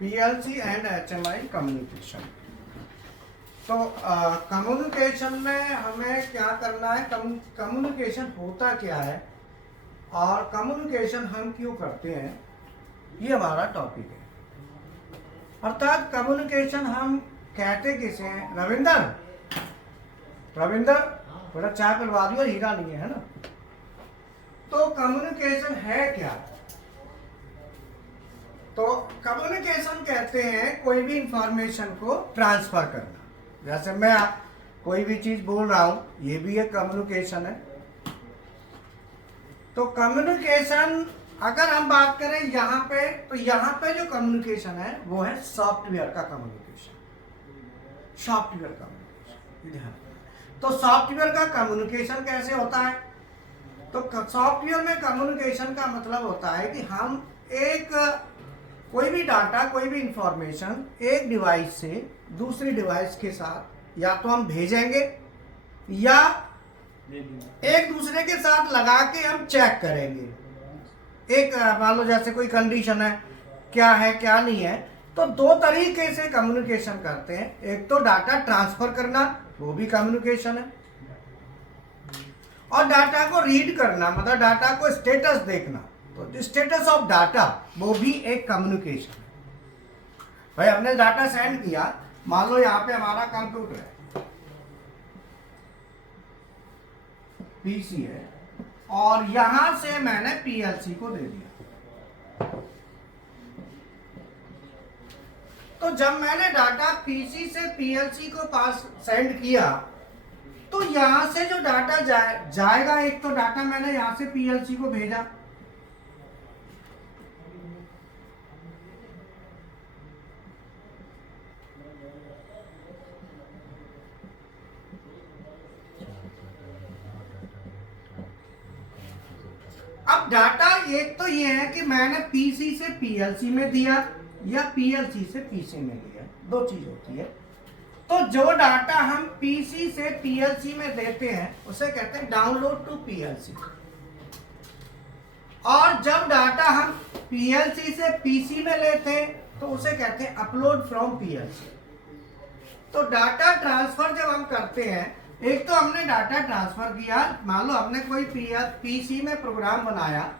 PLC and HMI communication. तो communication में हमें क्या करना है, कम्युनिकेशन होता क्या है और कम्युनिकेशन हम क्यों करते हैं, ये हमारा टॉपिक है। अर्थात कम्युनिकेशन हम कहते किसे हैं? रविंदर बड़ा चाय पिलवा दियो, हीरा नहीं है ना। तो कम्युनिकेशन है क्या? तो कम्युनिकेशन कहते हैं कोई भी इंफॉर्मेशन को ट्रांसफर करना। जैसे मैं कोई भी चीज बोल रहा हूं, ये भी एक कम्युनिकेशन है। तो कम्युनिकेशन अगर हम बात करें यहाँ पे, तो यहाँ पे जो कम्युनिकेशन है वो है सॉफ्टवेयर का कम्युनिकेशन। सॉफ्टवेयर कम्युनिकेशन, तो सॉफ्टवेयर का कम्युनिकेशन कैसे होता है? तो सॉफ्टवेयर में कम्युनिकेशन का मतलब होता है कि हम एक कोई भी डाटा, कोई भी इंफॉर्मेशन एक डिवाइस से दूसरी डिवाइस के साथ या तो हम भेजेंगे या एक दूसरे के साथ लगा के हम चेक करेंगे। एक मान लो जैसे कोई कंडीशन है, क्या है क्या नहीं है, तो दो तरीके से कम्युनिकेशन करते हैं। एक तो डाटा ट्रांसफर करना, वो भी कम्युनिकेशन है, और डाटा को रीड करना, मतलब डाटा को स्टेटस देखना, तो स्टेटस ऑफ डाटा वो भी एक कम्युनिकेशन है। भाई हमने डाटा सेंड किया, मान लो यहाँ पे हमारा कंप्यूटर है, पीसी है, और यहां से मैंने पीएलसी को दे दिया। तो जब मैंने डाटा पीसी से पीएलसी को पास सेंड किया, तो यहां से जो डाटा जाएगा, एक तो डाटा मैंने यहां से पीएलसी को भेजा, अब डाटा एक तो ये है कि मैंने पीसी से पीएलसी में दिया या पीएलसी से पीसी में दिया, दो चीज होती है। तो जो डाटा हम पीसी से पीएलसी में देते हैं उसे कहते हैं डाउनलोड टू पीएलसी, और जब डाटा हम पीएलसी से पीसी में लेते हैं तो उसे कहते हैं अपलोड फ्रॉम पीएलसी। तो डाटा ट्रांसफर जब हम करते हैं, एक तो हमने डाटा ट्रांसफर किया, मान लो हमने कोई पीसी में प्रोग्राम बनाया,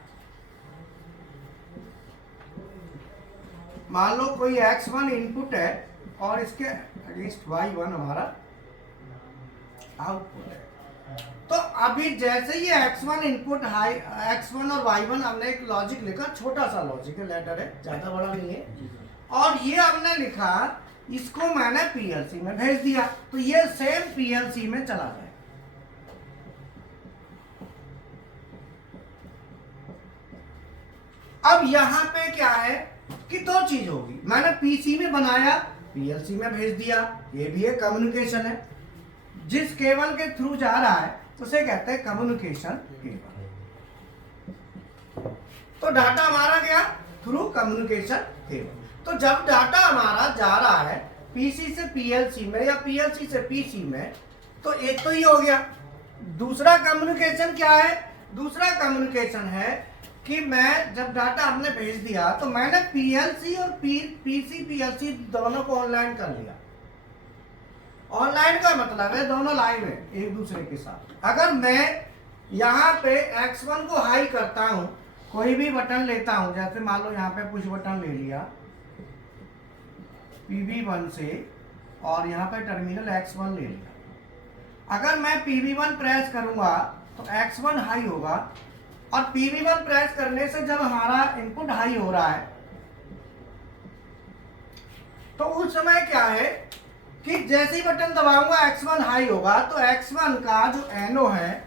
मान लो कोई x1 इनपुट है और इसके अगेंस्ट y1 हमारा आउटपुट है। तो अभी जैसे ये x1 इनपुट हाई, x1 और y1 हमने एक लॉजिक लिखा, छोटा सा लॉजिक है, लेटर है, ज्यादा बड़ा नहीं है, और ये हमने लिखा, इसको मैंने पीएलसी में भेज दिया, तो ये सेम पीएलसी में चला जाए। अब यहां पे क्या है कि दो चीज होगी, मैंने पीसी में बनाया, पीएलसी में भेज दिया, ये भी एक कम्युनिकेशन है। जिस केबल के थ्रू जा रहा है उसे कहते हैं कम्युनिकेशन केबल। तो डाटा हमारा गया थ्रू कम्युनिकेशन केबल। तो जब डाटा हमारा जा रहा है पीसी से पीएलसी में या पीएलसी से पीसी में, तो एक तो ये हो गया। दूसरा कम्युनिकेशन क्या है? दूसरा कम्युनिकेशन है कि मैं जब डाटा हमने भेज दिया तो मैंने पीएलसी और पीसी पीएलसी दोनों को ऑनलाइन कर लिया। ऑनलाइन का मतलब है दोनों लाइव है एक दूसरे के साथ। अगर मैं यहाँ पे x1 को हाई करता हूं, कोई भी बटन लेता हूं, जैसे मान लो यहाँ पे पुश बटन ले लिया PB1 से, और यहाँ पे टर्मिनल x1 ले लिया। अगर मैं PB1 प्रेस करूंगा तो x1 हाई होगा, और PB1 प्रेस करने से जब हमारा इनपुट हाई हो रहा है, तो उस समय क्या है कि जैसे ही बटन दबाऊंगा x1 हाई होगा, तो x1 का जो NO है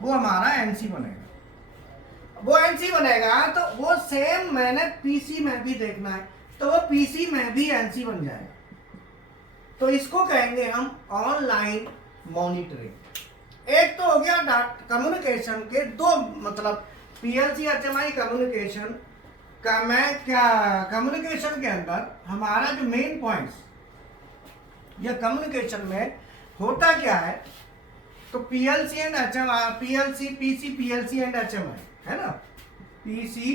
वो हमारा NC बनेगा। वो NC बनेगा तो वो सेम मैंने PC में भी देखना है, तो वो PC में भी NC बन जाएगा। तो इसको कहेंगे हम ऑनलाइन मॉनिटरिंग। एक तो हो गया कम्युनिकेशन के दो, मतलब पीएलसी एचएमआई कम्युनिकेशन का। मैं क्या कम्युनिकेशन के अंदर हमारा जो मेन पॉइंट्स या कम्युनिकेशन में होता क्या है, तो PLC and HMI, PLC PC PLC and HMI है ना, PC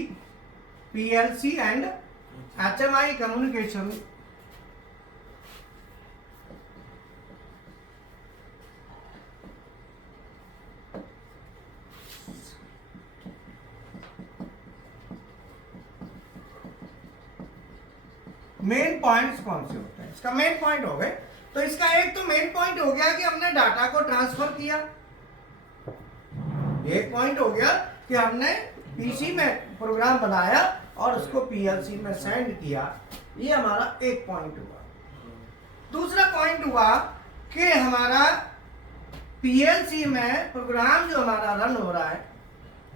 PLC and HMI communication main points कौन से होते हैं? इसका मेन पॉइंट हो गए। तो इसका एक तो मेन पॉइंट हो गया कि हमने डाटा को ट्रांसफर किया, एक पॉइंट हो गया कि हमने पीसी में प्रोग्राम बनाया और उसको पीएलसी में सेंड किया, ये हमारा एक पॉइंट हुआ। दूसरा पॉइंट हुआ कि हमारा पीएलसी में प्रोग्राम जो हमारा रन हो रहा है,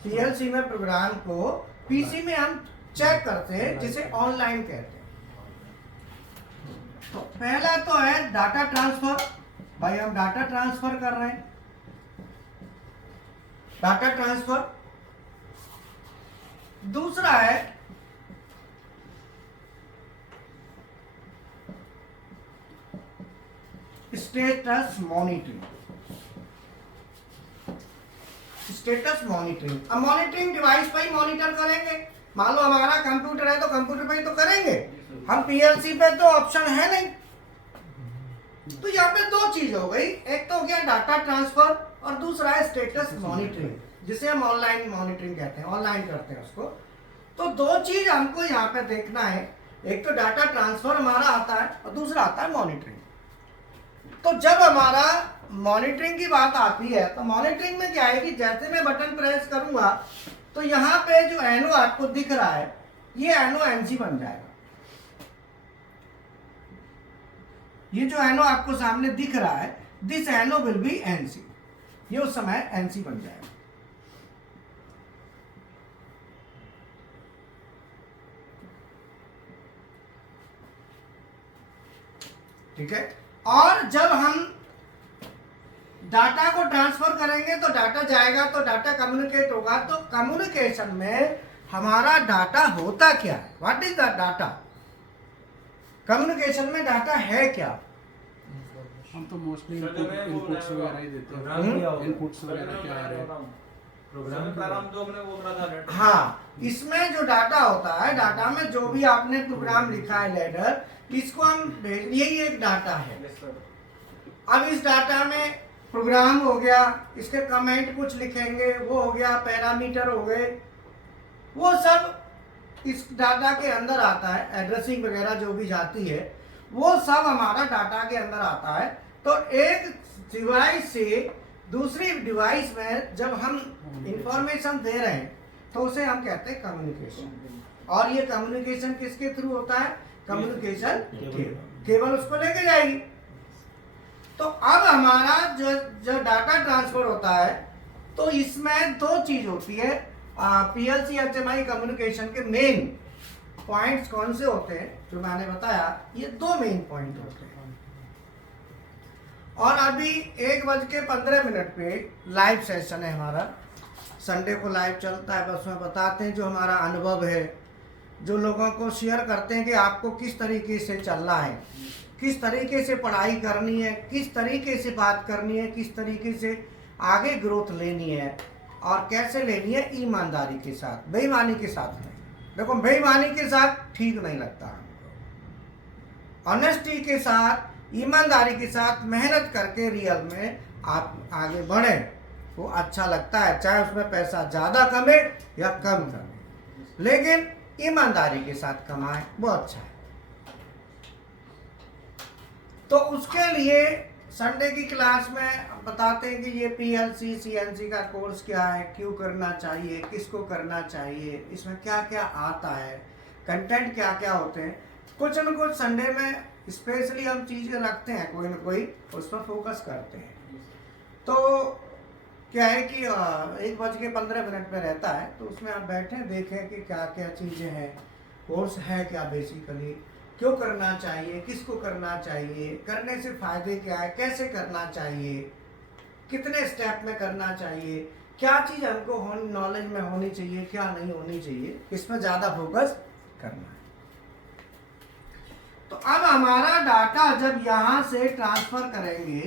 पीएलसी में प्रोग्राम को पीसी में हम चेक करते हैं, जिसे ऑनलाइन कहते हैं। तो पहला तो है डाटा ट्रांसफर, भाई हम डाटा ट्रांसफर कर रहे हैं, डाटा ट्रांसफर। दूसरा है स्टेटस मॉनिटरिंग। स्टेटस मॉनिटरिंग, अब मॉनिटरिंग डिवाइस पर ही मॉनिटर करेंगे। मान लो हमारा कंप्यूटर है तो कंप्यूटर पे ही तो करेंगे, हम पीएलसी पे तो ऑप्शन है नहीं। तो यहाँ पे दो चीज हो गई, एक तो हो गया डाटा ट्रांसफर और दूसरा है स्टेटस मॉनिटरिंग, जिसे हम ऑनलाइन मॉनिटरिंग कहते हैं, ऑनलाइन करते हैं उसको। तो दो चीज हमको यहाँ पे देखना है, एक तो डाटा ट्रांसफर हमारा आता है और दूसरा आता है मॉनिटरिंग। तो जब हमारा मॉनिटरिंग की बात आती है तो मॉनिटरिंग में क्या है कि जैसे मैं बटन प्रेस करूंगा तो यहाँ पे जो एनो आपको दिख रहा है, ये एनो एनसी बन जाएगा। ये जो एनो आपको सामने दिख रहा है, दिस एनो विल बी एनसी, ये उस समय एनसी बन जाएगा। ठीक है। और जब हम डाटा को ट्रांसफर करेंगे तो डाटा जाएगा, तो डाटा कम्युनिकेट होगा। तो कम्युनिकेशन में हमारा डाटा होता क्या है, what is the data? Communication में डाटा है क्या? हम तो मोस्टली इनपुट्स वगैरह ही देते हैं, इनपुट्स वगैरह क्या आ रहे हैं, प्रोग्राम जो हमने वो करा था। हाँ, इसमें जो डाटा होता है, डाटा में जो भी आपने प्रोग्राम लिखा है लैडर, इसको हम भेज, यही एक डाटा है। अब इस डाटा में प्रोग्राम हो गया, इसके कमेंट कुछ लिखेंगे, वो हो गया, पैरामीटर हो गए, वो सब इस डाटा के अंदर आता है। एड्रेसिंग वगैरह जो भी जाती है वो सब हमारा डाटा के अंदर आता है। तो एक डिवाइस से दूसरी डिवाइस में जब हम इंफॉर्मेशन दे रहे हैं तो उसे हम कहते हैं कम्युनिकेशन। और ये कम्युनिकेशन किसके थ्रू होता है? कम्युनिकेशन केवल उसको लेके जाएगी। तो अब हमारा जो डाटा ट्रांसफर होता है तो इसमें दो चीज होती है। पीएलसी एचएमआई कम्युनिकेशन के मेन पॉइंट्स कौन से होते हैं जो मैंने बताया, ये दो मेन पॉइंट होते हैं। और अभी 1:15 पे लाइव सेशन है हमारा, संडे को लाइव चलता है। बस में बताते हैं जो हमारा अनुभव है, जो लोगों को शेयर करते हैं कि आपको किस तरीके से चलना है, किस तरीके से पढ़ाई करनी है, किस तरीके से बात करनी है, किस तरीके से आगे ग्रोथ लेनी है और कैसे लेनी है, ईमानदारी के साथ, बेईमानी के साथ नहीं। देखो बेईमानी के साथ ठीक नहीं लगता हमको, ऑनेस्टी के साथ, ईमानदारी के साथ मेहनत करके रियल में आप आगे बढ़े, वो अच्छा लगता है। चाहे उसमें पैसा ज़्यादा कमे या कम कमे, लेकिन ईमानदारी के साथ कमाए, वो अच्छा है। तो उसके लिए संडे की क्लास में बताते हैं कि ये पीएलसी सीएनसी का कोर्स क्या है, क्यों करना चाहिए, किसको करना चाहिए, इसमें क्या क्या आता है, कंटेंट क्या क्या होते हैं। कुछ न कुछ संडे में स्पेशली हम चीज़ें रखते हैं, कोई ना कोई उस पर फोकस करते हैं। तो क्या है कि 1:15 पे रहता है, तो उसमें आप बैठें, देखें कि क्या क्या चीज़ें हैं, कोर्स है क्या, बेसिकली क्यों करना चाहिए, किसको करना चाहिए, करने से फ़ायदे क्या है, कैसे करना चाहिए, कितने स्टेप में करना चाहिए, क्या चीज़ हमको नॉलेज में होनी चाहिए, क्या नहीं होनी चाहिए, इस पर ज़्यादा फोकस करना है। तो अब हमारा डाटा जब यहाँ से ट्रांसफ़र करेंगे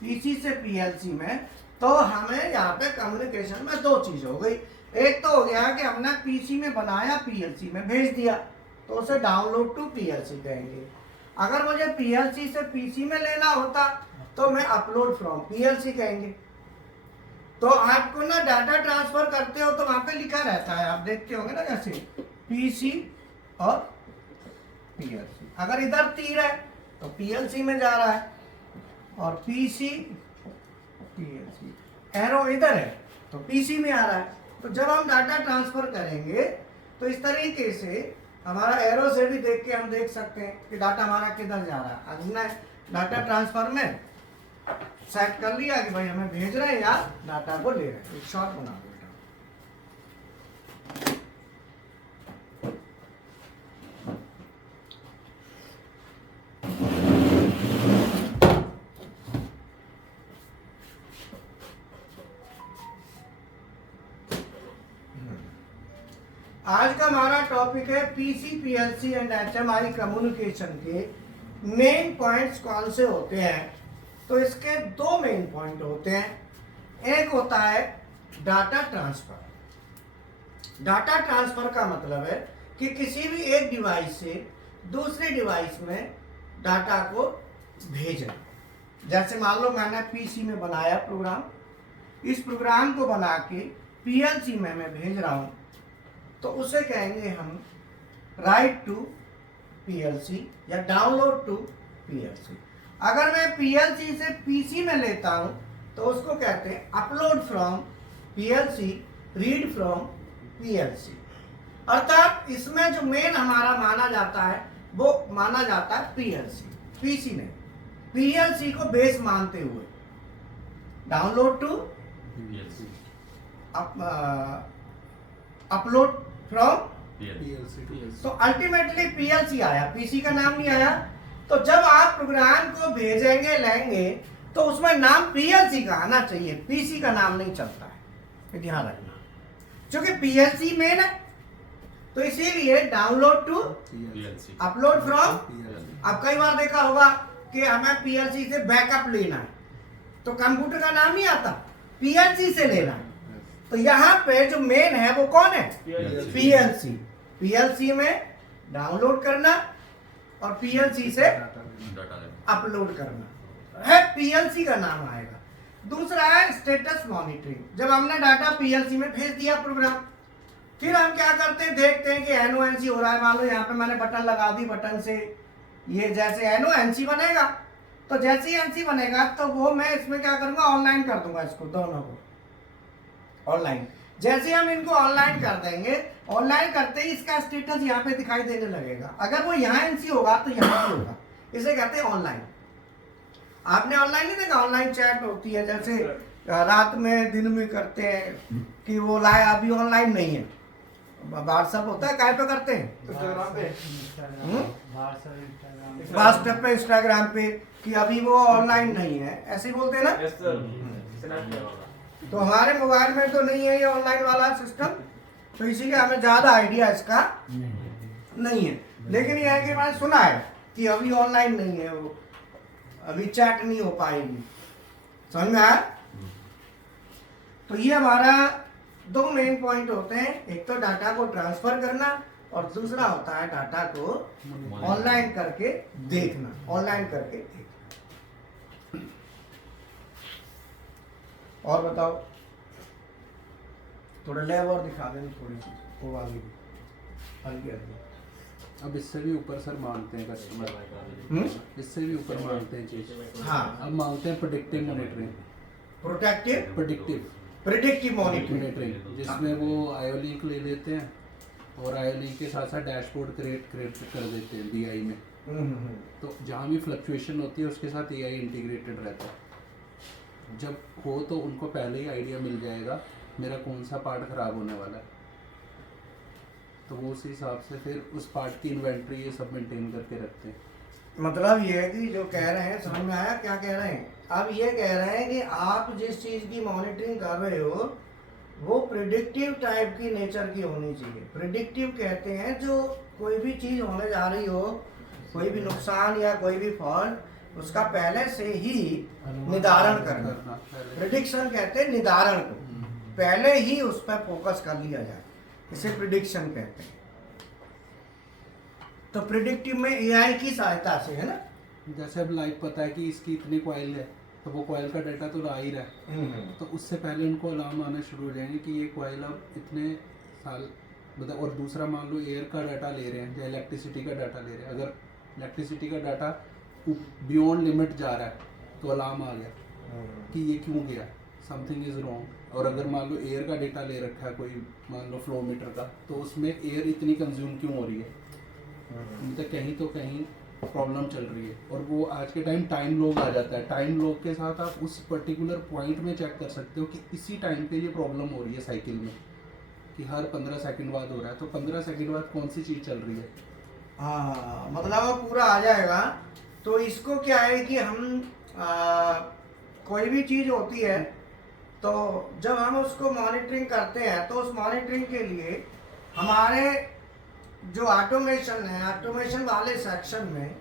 पीसी से पीएलसी में, तो हमें यहाँ पे कम्युनिकेशन में दो चीज़ हो गई। एक तो हो गया कि हमने पीसी में बनाया, पीएलसी में भेज दिया, तो उसे डाउनलोड टू पीएलसी कहेंगे। अगर मुझे पीएलसी से पीसी में लेना होता तो मैं अपलोड फ्रॉम पीएलसी कहेंगे। तो आपको ना डाटा ट्रांसफर करते हो तो वहां पे लिखा रहता है, आप देखते होंगे ना, जैसे पीसी और पीएलसी। अगर इधर तीर है तो पीएलसी में जा रहा है, और पीसी पीएलसी, एरो इधर है तो पीसी में आ रहा है। तो जब हम डाटा ट्रांसफर करेंगे तो इस तरीके से हमारा एरो से भी देख के हम देख सकते हैं कि डाटा हमारा किधर जा रहा है। हमने डाटा ट्रांसफर में सेट कर लिया कि भाई हमें भेज रहे हैं या डाटा को ले रहे हैं। एक शॉर्ट बना दो बेटा। आज का हमारा टॉपिक है PC PLC and HMI communication के मेन पॉइंट्स कौन से होते हैं। तो इसके दो मेन पॉइंट होते हैं। एक होता है डाटा ट्रांसफर। डाटा ट्रांसफर का मतलब है कि किसी भी एक डिवाइस से दूसरे डिवाइस में डाटा को भेजना। जैसे मान लो मैंने पीसी में बनाया प्रोग्राम, इस प्रोग्राम को बना के पीएलसी में मैं भेज रहा हूं, तो उसे कहेंगे हम राइट टू पीएलसी या डाउनलोड टू पीएलसी। अगर मैं पीएलसी से पीसी में लेता हूं तो उसको कहते हैं upload from PLC, read from PLC. अर्थात इसमें जो मेन हमारा माना जाता है वो माना जाता है पीएलसी, पीसी नहीं। पीएलसी को बेस मानते हुए download to upload from PLC. तो अल्टीमेटली पीएलसी आया, पीसी का नाम नहीं आया। तो जब आप प्रोग्राम को भेजेंगे लेंगे तो उसमें नाम पीएलसी का आना चाहिए, पीसी का नाम नहीं चलता है, ध्यान रखना। क्योंकि पीएलसी मेन है तो इसीलिए डाउनलोड टू अपलोड फ्रॉम। अब कई बार देखा होगा कि हमें पीएलसी से बैकअप लेना है तो कंप्यूटर का नाम नहीं आता, पीएलसी से लेना है। तो यहाँ पे जो मेन है वो कौन है? पीएलसी। पीएलसी में डाउनलोड करना और पीएलसी से अपलोड करना है, पीएलसी का नाम आएगा। दूसरा है स्टेटस मॉनिटरिंग। जब हमने डाटा पीएलसी में भेज दिया प्रोग्राम, फिर हम क्या करते हैं, देखते हैं कि एनओएनसी हो रहा है। मान लो यहाँ पे मैंने बटन लगा दी, बटन से ये जैसे एनओएनसी बनेगा, तो जैसे ही एनसी बनेगा तो वो मैं इसमें क्या करूंगा, ऑनलाइन कर दूंगा इसको, दोनों को ऑनलाइन। जैसे हम इनको ऑनलाइन कर देंगे, ऑनलाइन करते ही इसका स्टेटस यहाँ पे दिखाई देने लगेगा। अगर वो यहाँ एनसी होगा तो यहाँ भी होगा, इसे कहते हैं ऑनलाइन। आपने ऑनलाइन नहीं देखा, ऑनलाइन चैट होती है जैसे रात में दिन में करते हैं कि वो लाए, अभी ऑनलाइन नहीं है। व्हाट्सएप होता है, काय पे करते हैं, इंस्टाग्राम पे, व्हाट्सएप पे, इंस्टाग्राम पे कि अभी वो ऑनलाइन नहीं है, ऐसे ही बोलते हैं ना। तो हमारे मोबाइल में तो नहीं है ये ऑनलाइन वाला सिस्टम, तो इसीलिए हमें ज्यादा आइडिया इसका नहीं है। लेकिन यह है कि मैंने सुना है कि अभी ऑनलाइन नहीं है, वो अभी चैट नहीं हो पाएगी। समझ में आया? तो ये हमारा दो मेन पॉइंट होते हैं, एक तो डाटा को ट्रांसफर करना और दूसरा होता है डाटा को ऑनलाइन करके देखना, ऑनलाइन करके देखना। और बताओ, थोड़ा लैब और दिखा देना, थोड़ी सी वो आगे हल्की हल्की। अब इससे भी ऊपर सर मांगते हैं कस्टमर, इससे भी ऊपर मांगते हैं चीज। हाँ, अब मांगते हैं predictive monitoring, protective predictive monitoring, monitoring, जिसमें वो आईओ लिंक ले लेते हैं और आईओ लिंक के साथ साथ डैशबोर्ड क्रिएट कर देते हैं बीआई में। तो जहाँ भी फ्लक्चुएशन होती है उसके साथ एआई इंटीग्रेटेड रहता है। जब हो तो उनको पहले ही आइडिया मिल जाएगा मेरा कौन सा पार्ट खराब होने वाला है, तो वो उस हिसाब से फिर उस पार्ट की इन्वेंट्री ये सब मेंटेन करके रखते हैं। मतलब ये है कि जो कह रहे हैं, समझ में आया क्या कह रहे हैं? अब ये कह रहे हैं कि आप जिस चीज की मॉनिटरिंग कर रहे हो वो प्रिडिक्टिव टाइप की नेचर की होनी चाहिए। प्रिडिक्टिव कहते हैं जो कोई भी चीज होने जा रही हो, कोई भी नुकसान या कोई भी फॉल्ट, उसका पहले से ही निदारण करना। प्रिडिक्शन कहते हैं निदारण को, पहले ही उस पर फोकस कर लिया जाए, इसे प्रिडिक्शन कहते हैं। तो प्रिडिक्टिव में एआई की सहायता से, है ना। जैसे अब लाइव पता है कि इसकी इतनी कॉइल है, तो वो कॉइल का डाटा तो आ ही रहा है, तो उससे पहले उनको अलार्म आना शुरू हो जाएंगे कि ये कॉइल अब इतने साल मतलब। और दूसरा मान लो एयर का डाटा ले रहे हैं या इलेक्ट्रिसिटी का डाटा ले रहे हैं, अगर इलेक्ट्रिसिटी का डाटा बियॉन्ड लिमिट जा रहा है तो अलार्म आ गया कि ये क्यों गया, समथिंग इज़ रॉन्ग। और अगर मान लो एयर का डेटा ले रखा है कोई, मान लो फ्लो मीटर का, तो उसमें एयर इतनी कंज्यूम क्यों हो रही है, मतलब कहीं तो कहीं प्रॉब्लम चल रही है। और वो आज के टाइम लॉग आ जाता है, टाइम लॉग के साथ आप उस पर्टिकुलर पॉइंट में चेक कर सकते हो कि इसी टाइम पे ये प्रॉब्लम हो रही है साइकिल में, कि हर 15 सेकंड बाद हो रहा है, तो 15 सेकंड बाद कौन सी चीज़ चल रही है। हाँ, मतलब वो पूरा आ जाएगा। तो इसको क्या है कि हम कोई भी चीज़ होती है तो जब हम उसको मॉनिटरिंग करते हैं तो उस मॉनिटरिंग के लिए हमारे जो ऑटोमेशन है, ऑटोमेशन वाले सेक्शन में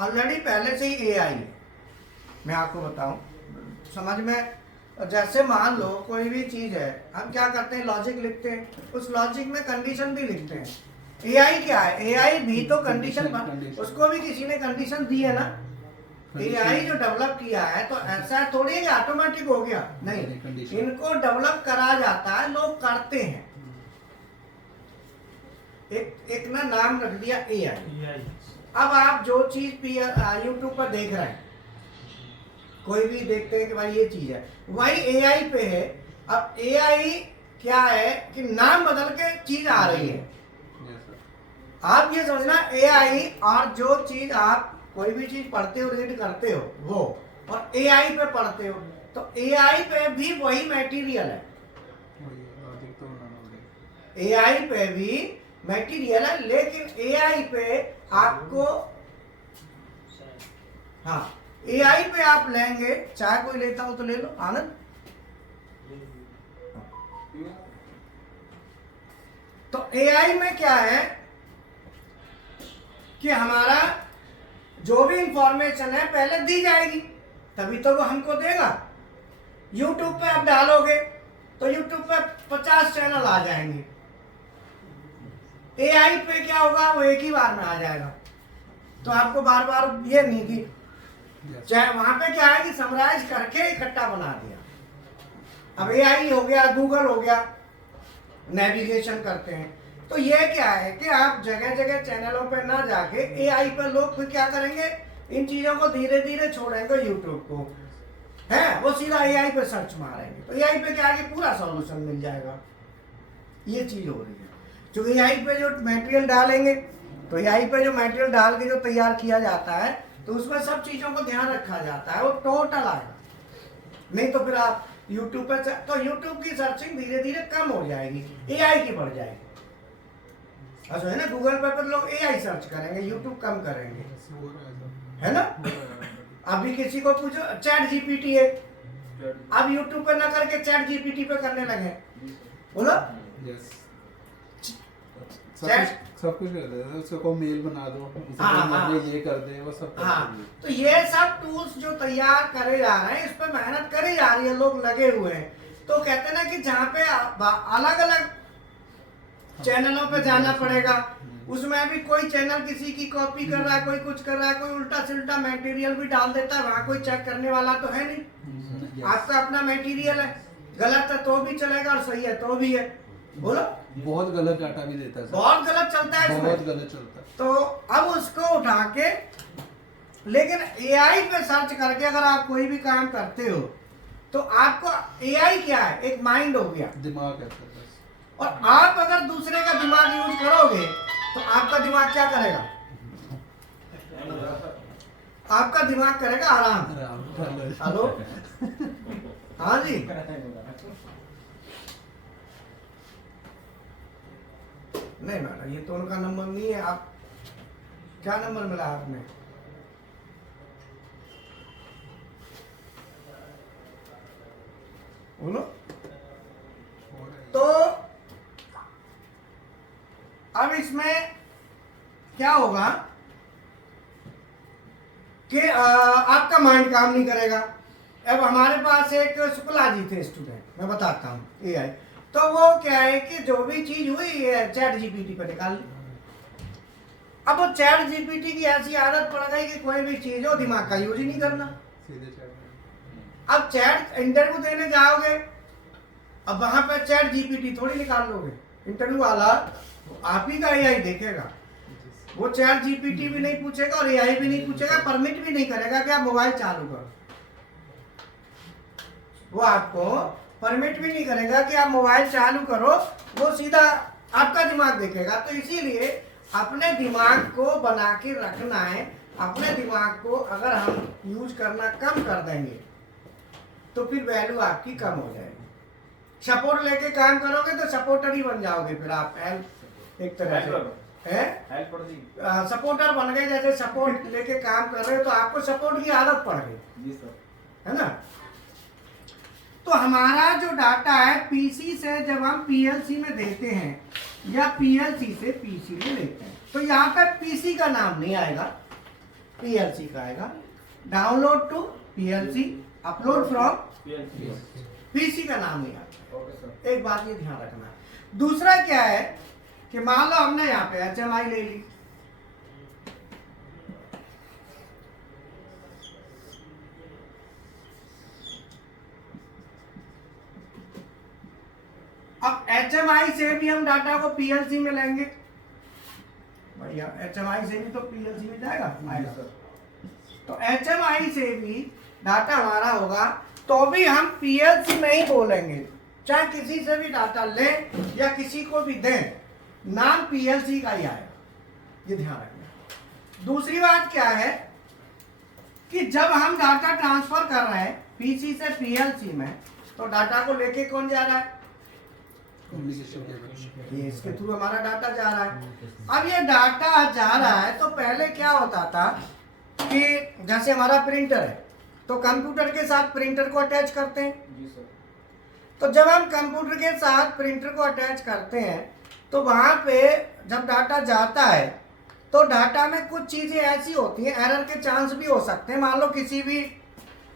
ऑलरेडी पहले से ही एआई है। मैं आपको बताऊं, समझ में, जैसे मान लो कोई भी चीज़ है, हम क्या करते हैं, लॉजिक लिखते हैं, उस लॉजिक में कंडीशन भी लिखते हैं। एआई क्या है, एआई भी तो कंडीशन, उसको भी किसी ने कंडीशन दी है ना। एआई जो डेवलप किया है तो ऐसा थोड़ी है कि ऑटोमेटिक हो गया, नहीं, इनको डेवलप करा जाता है, लोग करते हैं। एक ना नाम रख दिया एआई। अब आप जो चीज यूट्यूब पर देख रहे हैं, कोई भी देखते हैं कि भाई ये चीज है, वही एआई पे है। अब एआई क्या है कि नाम बदल के चीज आ रही है। आप ये समझना, एआई और जो चीज आप कोई भी चीज पढ़ते हो, रीड करते हो, वो और एआई पे पढ़ते हो, तो एआई पे भी वही मटेरियल है। एआई पे भी मटेरियल है, लेकिन एआई पे आपको, हाँ, एआई पे आप लेंगे, चाहे कोई लेता हो तो ले लो, आनंद। तो एआई में क्या है कि हमारा जो भी इंफॉर्मेशन है पहले दी जाएगी, तभी तो वो हमको देगा। यूट्यूब पे आप डालोगे तो यूट्यूब पे 50 चैनल आ जाएंगे। एआई पे क्या होगा, वो एक ही बार में आ जाएगा, तो आपको बार बार ये नहीं कि चाहे वहां पे क्या है कि समराइज करके इकट्ठा बना दिया। अब एआई हो गया, गूगल हो गया, नेविगेशन करते हैं। तो ये क्या है कि आप जगह जगह चैनलों पे ना जाके एआई पे लोग फिर क्या करेंगे, इन चीजों को धीरे धीरे छोड़ेंगे यूट्यूब को, है वो सीधा एआई पे सर्च मारेंगे, तो एआई पे क्या है कि पूरा सॉल्यूशन मिल जाएगा। ये चीज हो रही है, जो एआई पे जो मटेरियल डालेंगे, तो एआई पे जो मटेरियल डाल के जो तैयार किया जाता है, तो उसमें सब चीजों को ध्यान रखा जाता है, वो टोटल आएगा। नहीं तो फिर आप यूट्यूब पे, तो यूट्यूब की सर्चिंग धीरे धीरे कम हो जाएगी, एआई की बढ़ जाएगी। अच्छा है ना, गूगल पर लोग एआई सर्च करेंगे, यूट्यूब कम करेंगे, है ना। अभी किसी को पूछो, चैट जीपीटी है, अब यूट्यूब पे ना करके चैट जीपीटी पे करने लगे, बोलो। सब कुछ कर देते हैं, उसको मेल बना दो, ये कर दे, वो सब। हाँ, तो ये सब टूल्स जो तैयार करे जा रहे हैं, इस पे मेहनत करी जा रही है, लोग लगे हुए हैं। तो कहते हैं ना कि जहाँ पे अलग अलग चैनलों पे जाना पड़ेगा, उसमें भी कोई चैनल किसी की कॉपी कर रहा है, कोई कुछ कर रहा है, कोई उल्टा सिल्टा मटेरियल भी डाल देता है, वहाँ कोई चेक करने वाला तो है नहीं। आपका अपना मटेरियल है, गलत है तो भी चलेगा और सही है तो भी है, बोलो। बहुत गलत डाटा भी देता है, बहुत गलत चलता है, बहुत गलत चलता है। तो अब उसको उठा के, लेकिन एआई पे सर्च करके अगर आप कोई भी काम करते हो तो आपको एआई क्या है, एक माइंड हो गया, दिमाग है, और आप अगर दूसरे का दिमाग यूज करोगे तो आपका दिमाग क्या करेगा, आपका दिमाग करेगा आराम। हेलो, हाँ जी, नहीं मैडम, ये तो उनका नंबर नहीं है। आप क्या नंबर मिला आपने? बोलो। तो अब इसमें क्या होगा कि आपका माइंड काम नहीं करेगा। अब हमारे पास एक शुक्ला जी थे स्टूडेंट, मैं बताता हूँ एआई, तो वो क्या है कि जो भी चीज हुई है चैट जीपीटी पर निकाल ली, अब वो चैट जीपीटी की ऐसी आदत पड़ गई कि कोई भी चीज हो दिमाग का यूज ही नहीं करना। सीधे चैट अब चैट इंटरव्यू देने जाओगे, अब वहां पर चैट जीपीटी थोड़ी निकाल लोगे, इंटरव्यू वाला आप ही का एआई देखेगा। वो चैट जीपीटी भी नहीं पूछेगा और एआई भी नहीं पूछेगा, परमिट भी नहीं करेगा कि आप मोबाइल चालू करो। वो आपको परमिट भी नहीं करेगा कि आप मोबाइल चालू करो, वो सीधा आपका दिमाग देखेगा। तो इसीलिए अपने दिमाग को बना के रखना है। अपने दिमाग को अगर हम यूज करना कम कर देंगे तो फिर वैल्यू आपकी कम हो जाएगी। सपोर्ट लेके काम करोगे तो सपोर्टर ही बन जाओगे, फिर आप एक तरह से है सपोर्टर बन गए। जैसे सपोर्ट लेके काम कर रहे हो तो आपको सपोर्ट की आदत पड़ गई, है ना। तो हमारा जो डाटा है पीसी से जब हम पीएलसी में देते हैं या पीएलसी से पीसी में लेते हैं तो यहाँ पे पीसी का नाम नहीं आएगा, पीएलसी का आएगा। Download to PLC, upload from PC का नाम नहीं आता। एक बात ये ध्यान रखना है। दूसरा क्या है कि मान लो हमने यहाँ पे HMI ले ली, अब HMI से भी हम डाटा को पीएलसी में लेंगे, भैया HMI से भी तो पीएलसी में जाएगा आएगा। तो HMI से भी डाटा हमारा होगा तो भी हम पीएलसी में ही बोलेंगे। चाहे किसी से भी डाटा लें या किसी को भी दें, नाम पीएलसी का ही आएगा, ये ध्यान रखना। दूसरी बात क्या है कि जब हम डाटा ट्रांसफर कर रहे हैं पीसी से पीएलसी में तो डाटा को लेके कौन जा रहा है, ये इसके थ्रू हमारा डाटा जा रहा है। अब ये डाटा जा रहा है तो पहले क्या होता था कि जैसे हमारा प्रिंटर है तो कंप्यूटर के साथ प्रिंटर को अटैच करते हैं। तो जब हम कंप्यूटर के साथ प्रिंटर को अटैच करते हैं तो वहां पे जब डाटा जाता है तो डाटा में कुछ चीजें ऐसी होती हैं, एरर के चांस भी हो सकते हैं। मान लो किसी भी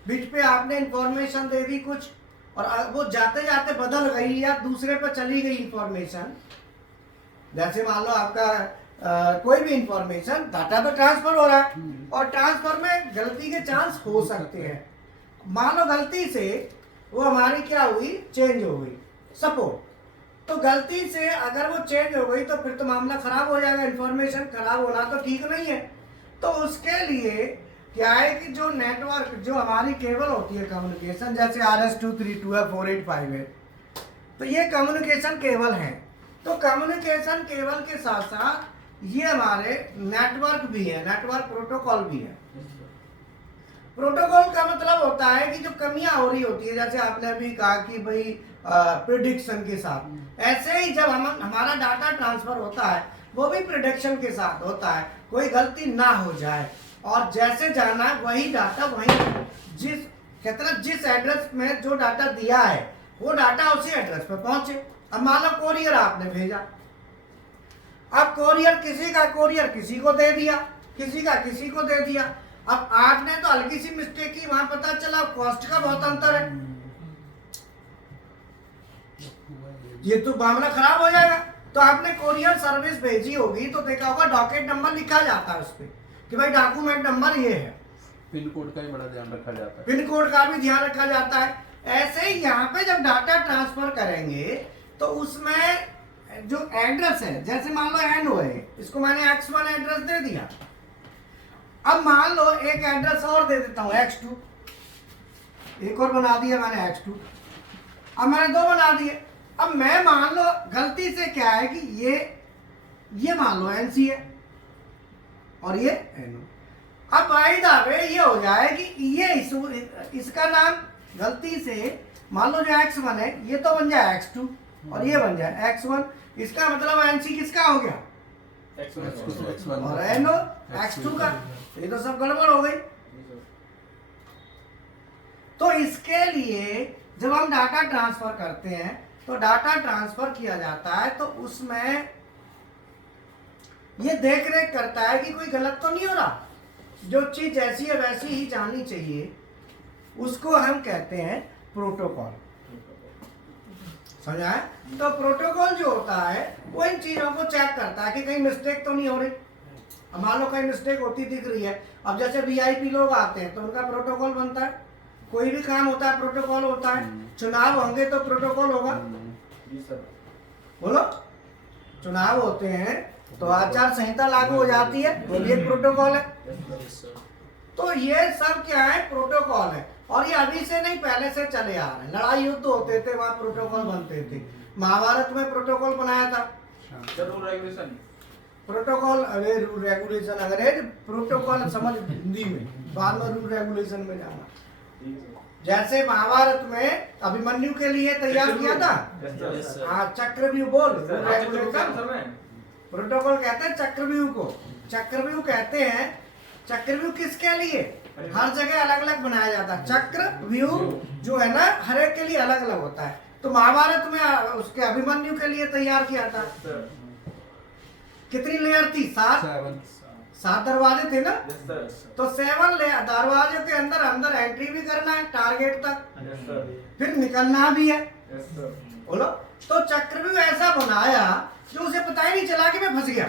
बिट पे आपने इंफॉर्मेशन दे दी कुछ और वो जाते जाते बदल गई या दूसरे पर चली गई इंफॉर्मेशन। जैसे मान लो आपका कोई भी इंफॉर्मेशन, डाटा तो ट्रांसफर हो रहा है और ट्रांसफर में गलती के चांस हो सकते हैं। मान लो गलती से वो हमारी क्या हुई, चेंज हो गई सपोर्ट, तो गलती से अगर वो चेंज हो गई तो फिर तो मामला खराब हो जाएगा। इंफॉर्मेशन खराब होना तो ठीक नहीं है। तो उसके लिए क्या है कि जो नेटवर्क, जो हमारी केबल होती है कम्युनिकेशन, जैसे RS-232 है, 485 है, तो ये कम्युनिकेशन केबल है। तो कम्युनिकेशन केबल के साथ साथ ये हमारे नेटवर्क भी है, नेटवर्क प्रोटोकॉल भी है। प्रोटोकॉल का मतलब होता है कि जो कमियां हो रही होती है, जैसे आपने अभी कहा कि भाई प्रिडिक्शन के साथ, ऐसे ही जब हमारा डाटा ट्रांसफर होता है वो भी प्रिडिक्शन के साथ होता है, कोई गलती ना हो जाए और जैसे जाना है वही डाटा वही, जिस कहते हैं जिस एड्रेस में जो डाटा दिया है वो डाटा उसी एड्रेस पे पहुंचे। अब मान लो कोरियर आपने भेजा, अब कोरियर किसी को दे दिया, किसी का किसी को दे दिया। अब आपने तो हल्की सी मिस्टेक की, वहां पता चला कॉस्ट का बहुत अंतर है, ये तो मामला खराब हो जाएगा। तो आपने कोरियर सर्विस भेजी होगी तो देखा होगा डॉकेट नंबर लिखा जाता है उस पर कि भाई डॉक्यूमेंट नंबर ये है। पिन कोड का ही बड़ा ध्यान रखा जाता है, पिन कोड का भी ध्यान रखा जाता है। ऐसे ही यहाँ पे जब डाटा ट्रांसफर करेंगे तो उसमें जो एड्रेस है, जैसे मान लो NO है, इसको मैंने X1 एड्रेस दे दिया। अब मान लो एक एड्रेस और दे देता हूँ X2, एक और बना दिया मैंने X2, अब मैंने 2 बना दिए। अब मैं मान लो गलती से क्या है कि ये मान लो NC है और ये NO। अब बाई द वे ये हो जाए कि ये इसका नाम गलती से मान लो जो X1 है ये तो बन जाए X2 और ये बन जाए X1। इसका मतलब NC किसका हो गया, X1 और NO X2 का। ये तो सब गड़बड़ हो गई। तो इसके लिए जब हम डाटा ट्रांसफर करते हैं तो डाटा ट्रांसफर किया जाता है तो उसमें ये देख रेख करता है कि कोई गलत तो नहीं हो रहा, जो चीज जैसी है वैसी ही जानी चाहिए, उसको हम कहते हैं प्रोटोकॉल। समझा है? तो प्रोटोकॉल जो होता है वो इन चीजों को चेक करता है कि कहीं मिस्टेक तो नहीं हो रही। अब मान लो कहीं मिस्टेक होती दिख रही है, अब जैसे वीआईपी लोग आते हैं तो उनका प्रोटोकॉल बनता है, कोई भी काम होता है प्रोटोकॉल होता है, चुनाव होंगे तो प्रोटोकॉल होगा। जी सर। बोलो, चुनाव होते हैं तो आचार संहिता लागू हो जाती है, वो भी एक प्रोटोकॉल है। तो ये सब क्या है, प्रोटोकॉल है। और ये अभी से नहीं, पहले से चले आ रहे हैं। लड़ाई युद्ध होते थे, वहां प्रोटोकॉल बनते थे। महाभारत में प्रोटोकॉल बनाया था, रूल रेगुलेशन। प्रोटोकॉल, अरे रूल रेगुलेशन अंग्रेज, प्रोटोकॉल समझ हिंदी में, बाद में रूल रेगुलेशन में जाना। जैसे महाभारत में अभिमन्यु के लिए तैयार किया था, हाँ चक्रव्यूह, बोल रूल रेगुलेशन प्रोटोकॉल कहते हैं चक्रव्यूह को। चक्रव्यूह कहते हैं, चक्रव्यूह किसके लिए, हर जगह अलग अलग बनाया जाता है। चक्रव्यूह जो है ना, हर एक के लिए अलग अलग होता है। तो महाभारत में उसके अभिमन्यु के लिए तैयार किया था। कितनी लेयर थी, 7 दरवाजे थे ना, तो 7 लेयर दरवाजे के अंदर अंदर एंट्री भी करना है टारगेट तक, फिर निकलना भी है। बोलो, तो चक्रव्यूह ऐसा बनाया जो उसे पता ही नहीं चला कि मैं फंस गया।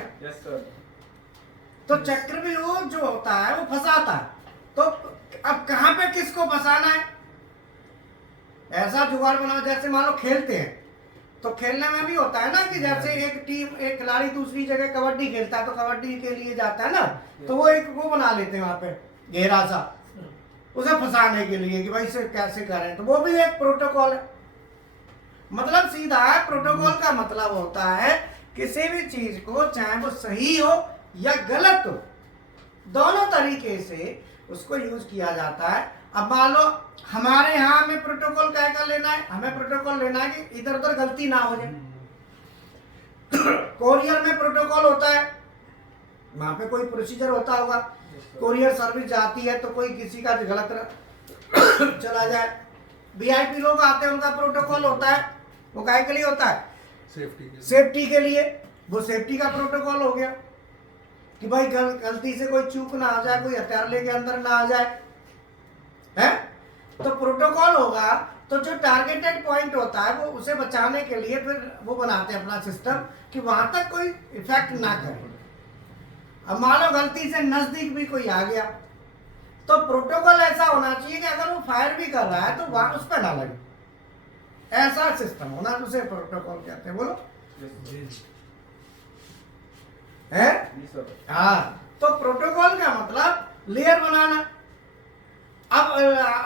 तो चक्रव्यूह जो होता है वो फंसाता है। तो अब कहां पे किसको फंसाना है, ऐसा जुगाड़ बनाओ। जैसे मान लो खेलते हैं, तो खेलने में भी होता है ना कि जैसे एक टीम, एक खिलाड़ी दूसरी जगह कबड्डी खेलता है तो कबड्डी के लिए जाता है ना, तो वो एक वो बना लेते हैं वहां पे घेरा सा, उसे फंसाने के लिए कि भाई इसे कैसे करें। तो वो भी एक प्रोटोकॉल है। मतलब सीधा है, प्रोटोकॉल का मतलब होता है किसी भी चीज को, चाहे वो सही हो या गलत हो, दोनों तरीके से उसको यूज किया जाता है। अब मान लो हमारे यहाँ हमें प्रोटोकॉल क्या कर लेना है, हमें प्रोटोकॉल लेना है कि इधर उधर गलती ना हो जाए। कोरियर में प्रोटोकॉल होता है, वहां पे कोई प्रोसीजर होता होगा, कोरियर सर्विस जाती है तो कोई किसी का गलत चला जाए। वीआईपी लोग आते हैं, उनका प्रोटोकॉल होता है, वो काय के लिए होता है, सेफ्टी के लिए। वो सेफ्टी का प्रोटोकॉल हो गया कि भाई गलती से कोई चूक ना आ जाए, कोई हथियार लेके अंदर ना आ जाए, है। तो प्रोटोकॉल होगा तो जो टारगेटेड पॉइंट होता है वो उसे बचाने के लिए फिर वो बनाते हैं अपना सिस्टम कि वहां तक कोई इफेक्ट ना करे। अब मान लो गलती से नजदीक भी कोई आ गया, तो प्रोटोकॉल ऐसा होना चाहिए कि अगर वो फायर भी कर रहा है तो वहां उस पर ना लगे, ऐसा सिस्टम होना, उसे प्रोटोकॉल कहते हैं। बोलो है, हाँ। तो प्रोटोकॉल का मतलब लेयर बनाना। अब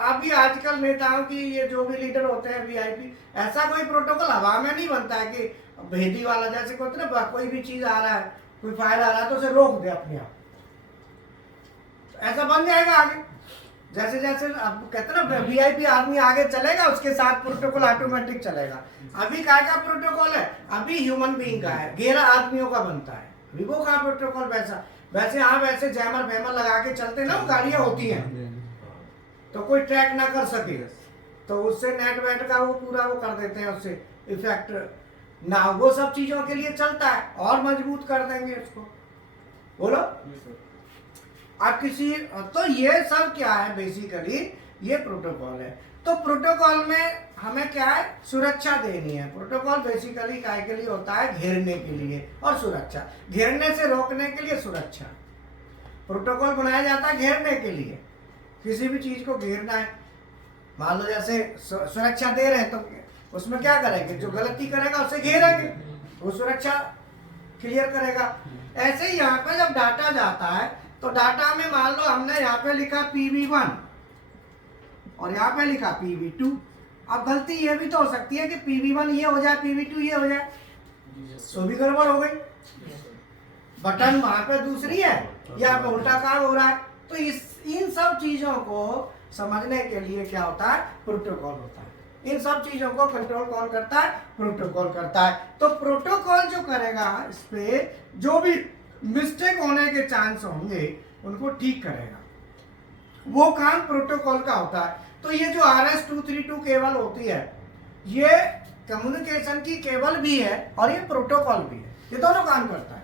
अभी आजकल नेताओं की ये जो भी लीडर होते हैं वीआईपी, ऐसा कोई प्रोटोकॉल हवा में नहीं बनता है कि भेदी वाला, जैसे कहते ना कोई भी चीज आ रहा है, कोई फायर आ रहा है तो उसे रोक दे अपने आप, ऐसा बन जाएगा आगे। जैसे जैसे अब कहते ना वीआईपी आदमी आगे चलेगा, उसके साथ प्रोटोकॉल ऑटोमेटिक चलेगा। अभी काय का प्रोटोकॉल है, अभी ह्यूमन बीइंग का है, 11 आदमियों का बनता है। विवो का प्रोटोकॉल वैसे हाँ, वैसे जैमर वैमर लगा के चलते ना, वो गाड़ियां होती हैं तो कोई ट्रैक ना कर सके, तो उससे नेट वेट का वो पूरा वो कर देते हैं, उससे इफेक्ट ना, वो सब चीजों के लिए चलता है, और मजबूत कर देंगे उसको। बोलो, आप किसी, तो ये सब क्या है, बेसिकली ये प्रोटोकॉल है। तो प्रोटोकॉल में हमें क्या है, सुरक्षा देनी है। प्रोटोकॉल बेसिकली काय के लिए होता है, घेरने के लिए और सुरक्षा, घेरने से रोकने के लिए सुरक्षा। प्रोटोकॉल बनाया जाता है घेरने के लिए, किसी भी चीज को घेरना है। मान लो जैसे सुरक्षा दे रहे हैं तो उसमें क्या करेंगे, जो गलती करेगा उसे घेरेंगे, वो सुरक्षा क्लियर करेगा। ऐसे ही यहाँ पे जब डाटा जाता है तो डाटा में मान लो हमने यहाँ पे लिखा PV1 और यहाँ पे लिखा PV2। अब गलती ये भी तो हो सकती है कि PV1 ये हो जाए, PV2 ये हो जाए, तो भी गड़बड़ हो गई। बटन वहां पे दूसरी है, यहाँ पे उल्टा काम हो रहा है। तो इन सब चीजों को समझने के लिए क्या होता है, प्रोटोकॉल होता है। इन सब चीजों को कंट्रोल कौन करता है, प्रोटोकॉल करता है। तो प्रोटोकॉल जो करेगा, इस पे जो भी मिस्टेक होने के चांस होंगे उनको ठीक करेगा, वो काम प्रोटोकॉल का होता है। तो ये जो RS-232 केबल होती है, ये कम्युनिकेशन की केबल भी है और ये प्रोटोकॉल भी है, ये दोनों काम करता है।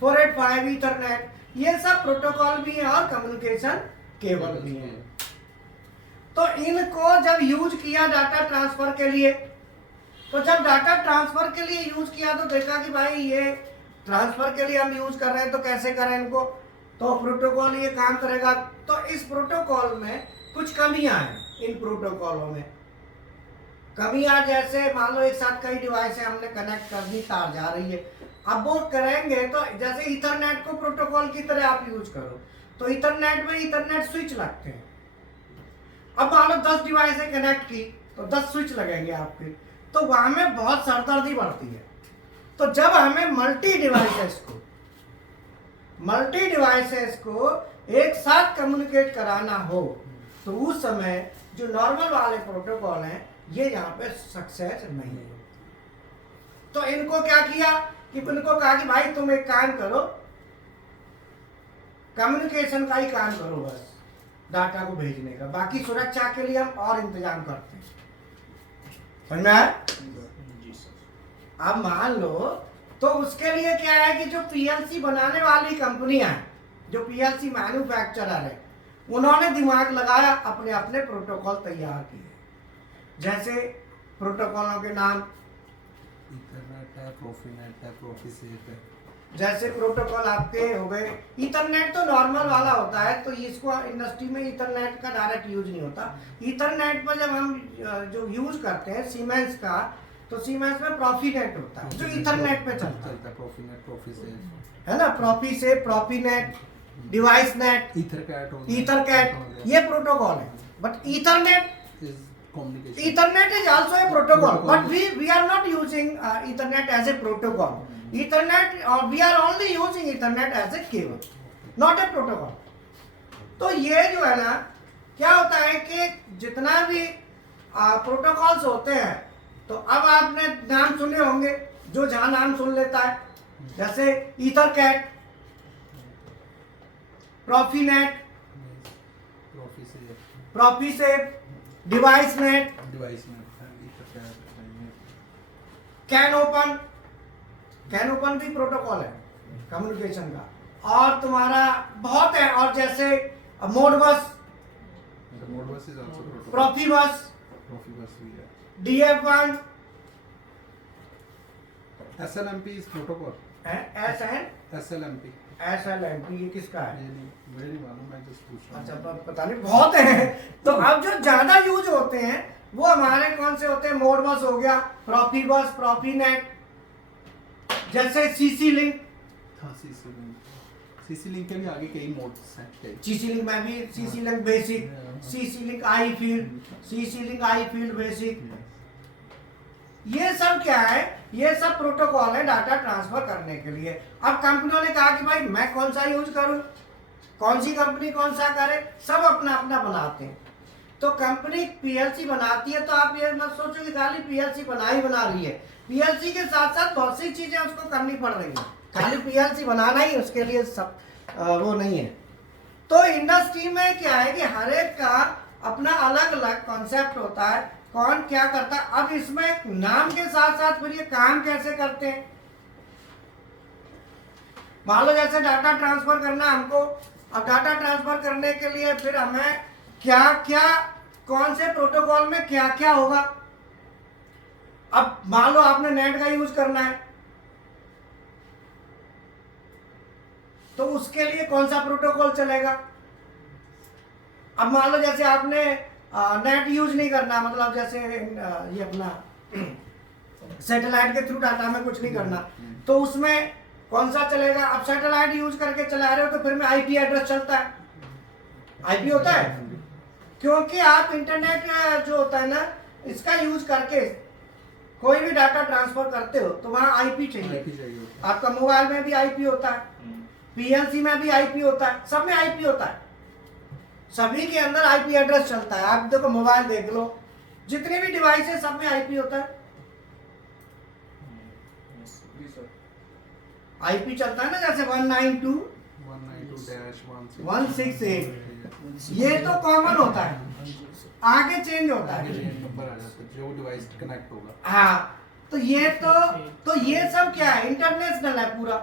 485 ईथरनेट, ये सब प्रोटोकॉल भी है और कम्युनिकेशन केबल भी है। तो इनको जब यूज किया डाटा ट्रांसफर के लिए, तो जब डाटा ट्रांसफर के लिए यूज किया तो देखा कि भाई ये ट्रांसफर के लिए हम यूज कर रहे हैं, तो कैसे करें इनको, तो प्रोटोकॉल ये काम करेगा। तो इस प्रोटोकॉल में कुछ कमियां हैं, इन प्रोटोकॉलों में कमियां, जैसे मान लो एक साथ कई डिवाइस हमने कनेक्ट कर दी, तार जा रही है, अब वो करेंगे तो जैसे इथरनेट को प्रोटोकॉल की तरह आप यूज करो, तो इथरनेट में इथरनेट स्विच लगते हैं। अब मान लो 10 डिवाइसें कनेक्ट की तो 10 स्विच लगेंगे आपके, तो वहां में बहुत सरदर्दी बढ़ती है। तो जब हमें मल्टी डिवाइसेस को एक साथ कम्युनिकेट कराना हो, तो उस समय जो नॉर्मल वाले प्रोटोकॉल हैं ये यहाँ पे सक्सेस नहीं है। तो इनको क्या किया कि इनको कहा कि भाई तुम एक काम करो, कम्युनिकेशन का ही काम करो, बस डाटा को भेजने का, बाकी सुरक्षा के लिए हम और इंतजाम करते हैं। समझ में आया? जी सर। अब मान लो तो उसके लिए क्या है कि जो पीएलसी बनाने वाली कंपनियां हैं, जो पीएलसी मैन्युफैक्चरर है, उन्होंने दिमाग लगाया, अपने अपने प्रोटोकॉल तैयार किए। जैसे प्रोटोकॉलों के नाम इथरनेट है, प्रोफीनेट है, प्रोफीसेट है। जैसे प्रोटोकॉल आपके हो गए, इथरनेट तो नॉर्मल वाला होता है, तो इसको इंडस्ट्री में इथरनेट का डायरेक्ट यूज नहीं होता। इथरनेट पर जब हम जो यूज करते हैं सीमेंस का, तो सीमेंस में प्रोफीनेट होता है जो इथरनेट पे चलता है, प्रोफीनेट, प्रोफीसेट है ना, प्रोफी से प्रोफीनेट, डिवाइस नेट, ईथरकैट हो गया, ईथरकैट, ये प्रोटोकॉल है। But Ethernet is communication, Ethernet is also a protocol, but we are not using Ethernet as a protocol. Ethernet, we are only using Ethernet as a cable, not a protocol. तो ये जो है ना, क्या होता है कि जितना भी प्रोटोकॉल्स होते हैं, तो अब आपने नाम सुने होंगे, जो जहाँ नाम सुन लेता है, जैसे EtherCAT, Profinet, Profisafe, Profisafe, DeviceNet, device में ईथरकैट, कैन ओपन भी प्रोटोकॉल है कम्युनिकेशन का, और तुम्हारा बहुत है, और जैसे Modbus, Modbus is also protocol, Profibus, Profibus भी है, DF1, SLMP is protocol, SLMP, SLMP ये किसका है? मुझे नहीं मालूम, मैं जस्ट पूछ रहा हूँ। अच्छा, पता नहीं, बहुत है। तो अब जो ज्यादा यूज होते हैं वो हमारे कौन से होते हैं? मोडबस हो गया, प्रोफीबस, प्रोफीनेट, जैसे सीसी लिंक, हाँ सीसी लिंक के भी आगे कई मोड्स हैं कई। सीसी लिंक में भी CC link basic, CC link I field, CC link I field basic, ये सब क्या है? ये सब प्रोटोकॉल है डाटा ट्रांसफर करने के लिए। अब कंपनियों ने कहा कि भाई मैं कौन सा यूज करूं, कौन सी कंपनी कौन सा करे, सब अपना अपना बनाते हैं। तो कंपनी पीएलसी बनाती है, तो आप ये मत सोचो कि खाली पीएलसी बना रही है, पीएलसी के साथ साथ बहुत सी चीजें उसको करनी पड़ रही है, खाली पीएलसी बनाना ही उसके लिए सब वो नहीं है। तो इंडस्ट्री में क्या है कि हर एक का अपना अलग अलग कॉन्सेप्ट होता है, कौन क्या करता है। अब इसमें नाम के साथ साथ फिर ये काम कैसे करते हैं? मान लो जैसे डाटा ट्रांसफर करना हमको, अब डाटा ट्रांसफर करने के लिए फिर हमें क्या क्या, कौन से प्रोटोकॉल में क्या क्या होगा। अब मान लो आपने नेट का यूज करना है, तो उसके लिए कौन सा प्रोटोकॉल चलेगा। अब मान लो जैसे आपने नेट यूज नहीं करना, मतलब जैसे ये अपना सैटेलाइट के थ्रू डाटा में कुछ नहीं करना, तो उसमें कौन सा चलेगा। अब सैटेलाइट यूज करके चला रहे हो तो फिर में आईपी एड्रेस चलता है, आईपी होता है, क्योंकि आप इंटरनेट जो होता है ना, इसका यूज करके कोई भी डाटा ट्रांसफर करते हो तो वहाँ आईपी चाहिए। आपका मोबाइल में भी आईपी होता है, पीएलसी में भी आईपी होता है, सब में आईपी होता है, सभी के अंदर आईपी एड्रेस चलता है। आप देखो मोबाइल देख लो, जितने भी डिवाइस है सब में आईपी होता है, जी सर। आईपी चलता है ना, जैसे 192.168, ये तो कॉमन होता है, आगे चेंज होता है, नंबर आ जाता है जो डिवाइस कनेक्ट होगा। हाँ, तो ये सब क्या है? इंटरनेशनल है पूरा।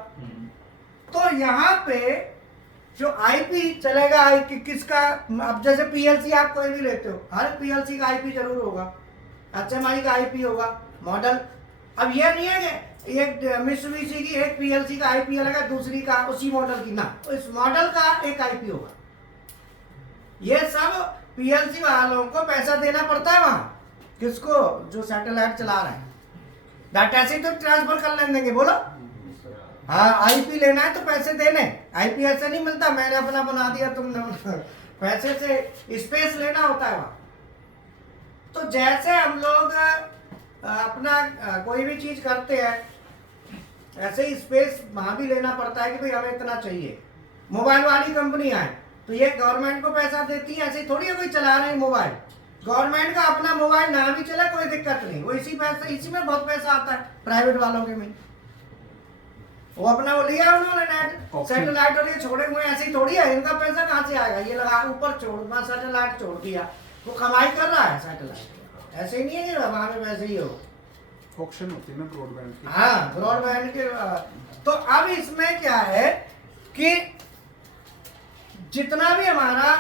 तो यहाँ पे जो आईपी चलेगा, किसका, अब जैसे पीएलसी आप कोई भी लेते हो, हर पीएलसी का आईपी जरूर होगा, एचएमआई का आईपी होगा, मॉडल। अब ये नहीं है कि एक मित्सुबिशी की एक पीएलसी का आईपी अलग है, दूसरी का उसी मॉडल की ना, तो इस मॉडल का एक आईपी होगा। ये सब पीएलसी वालों को पैसा देना पड़ता है वहां, किसको, जो सैटेलाइट चला रहा है। डाटा से तो ट्रांसफर कर लेंगे, बोलो। हाँ, आईपी लेना है तो पैसे देने, आईपी ऐसे नहीं मिलता मैंने अपना बना दिया तुमने, पैसे से स्पेस लेना होता है वहां। तो जैसे हम लोग अपना कोई भी चीज करते हैं, ऐसे ही स्पेस वहां भी लेना पड़ता है कि भाई हमें इतना चाहिए। मोबाइल वाली कंपनी है तो ये गवर्नमेंट को पैसा देती है, ऐसे थोड़ी है कोई चला रहे मोबाइल। गवर्नमेंट का अपना मोबाइल ना भी चले कोई दिक्कत नहीं, वो इसी में बहुत पैसा आता है प्राइवेट वालों के में। वो अपना वो लिया उन्होंने नेट सैटेलाइट और ये छोड़े हुए, ऐसे ही थोड़ी है, इनका पैसा कहाँ से आएगा, ये लगा ऊपर छोड़ना, सैटेलाइट छोड़ दिया, वो कमाई कर रहा है सैटेलाइट। ऐसे ही नहीं है कि वहां में वैसे ही हो। ऑप्शन होती है ना ब्रॉडबैंड की। हाँ, ब्रॉडबैंड के। तो अब इसमें क्या है कि जितना भी हमारा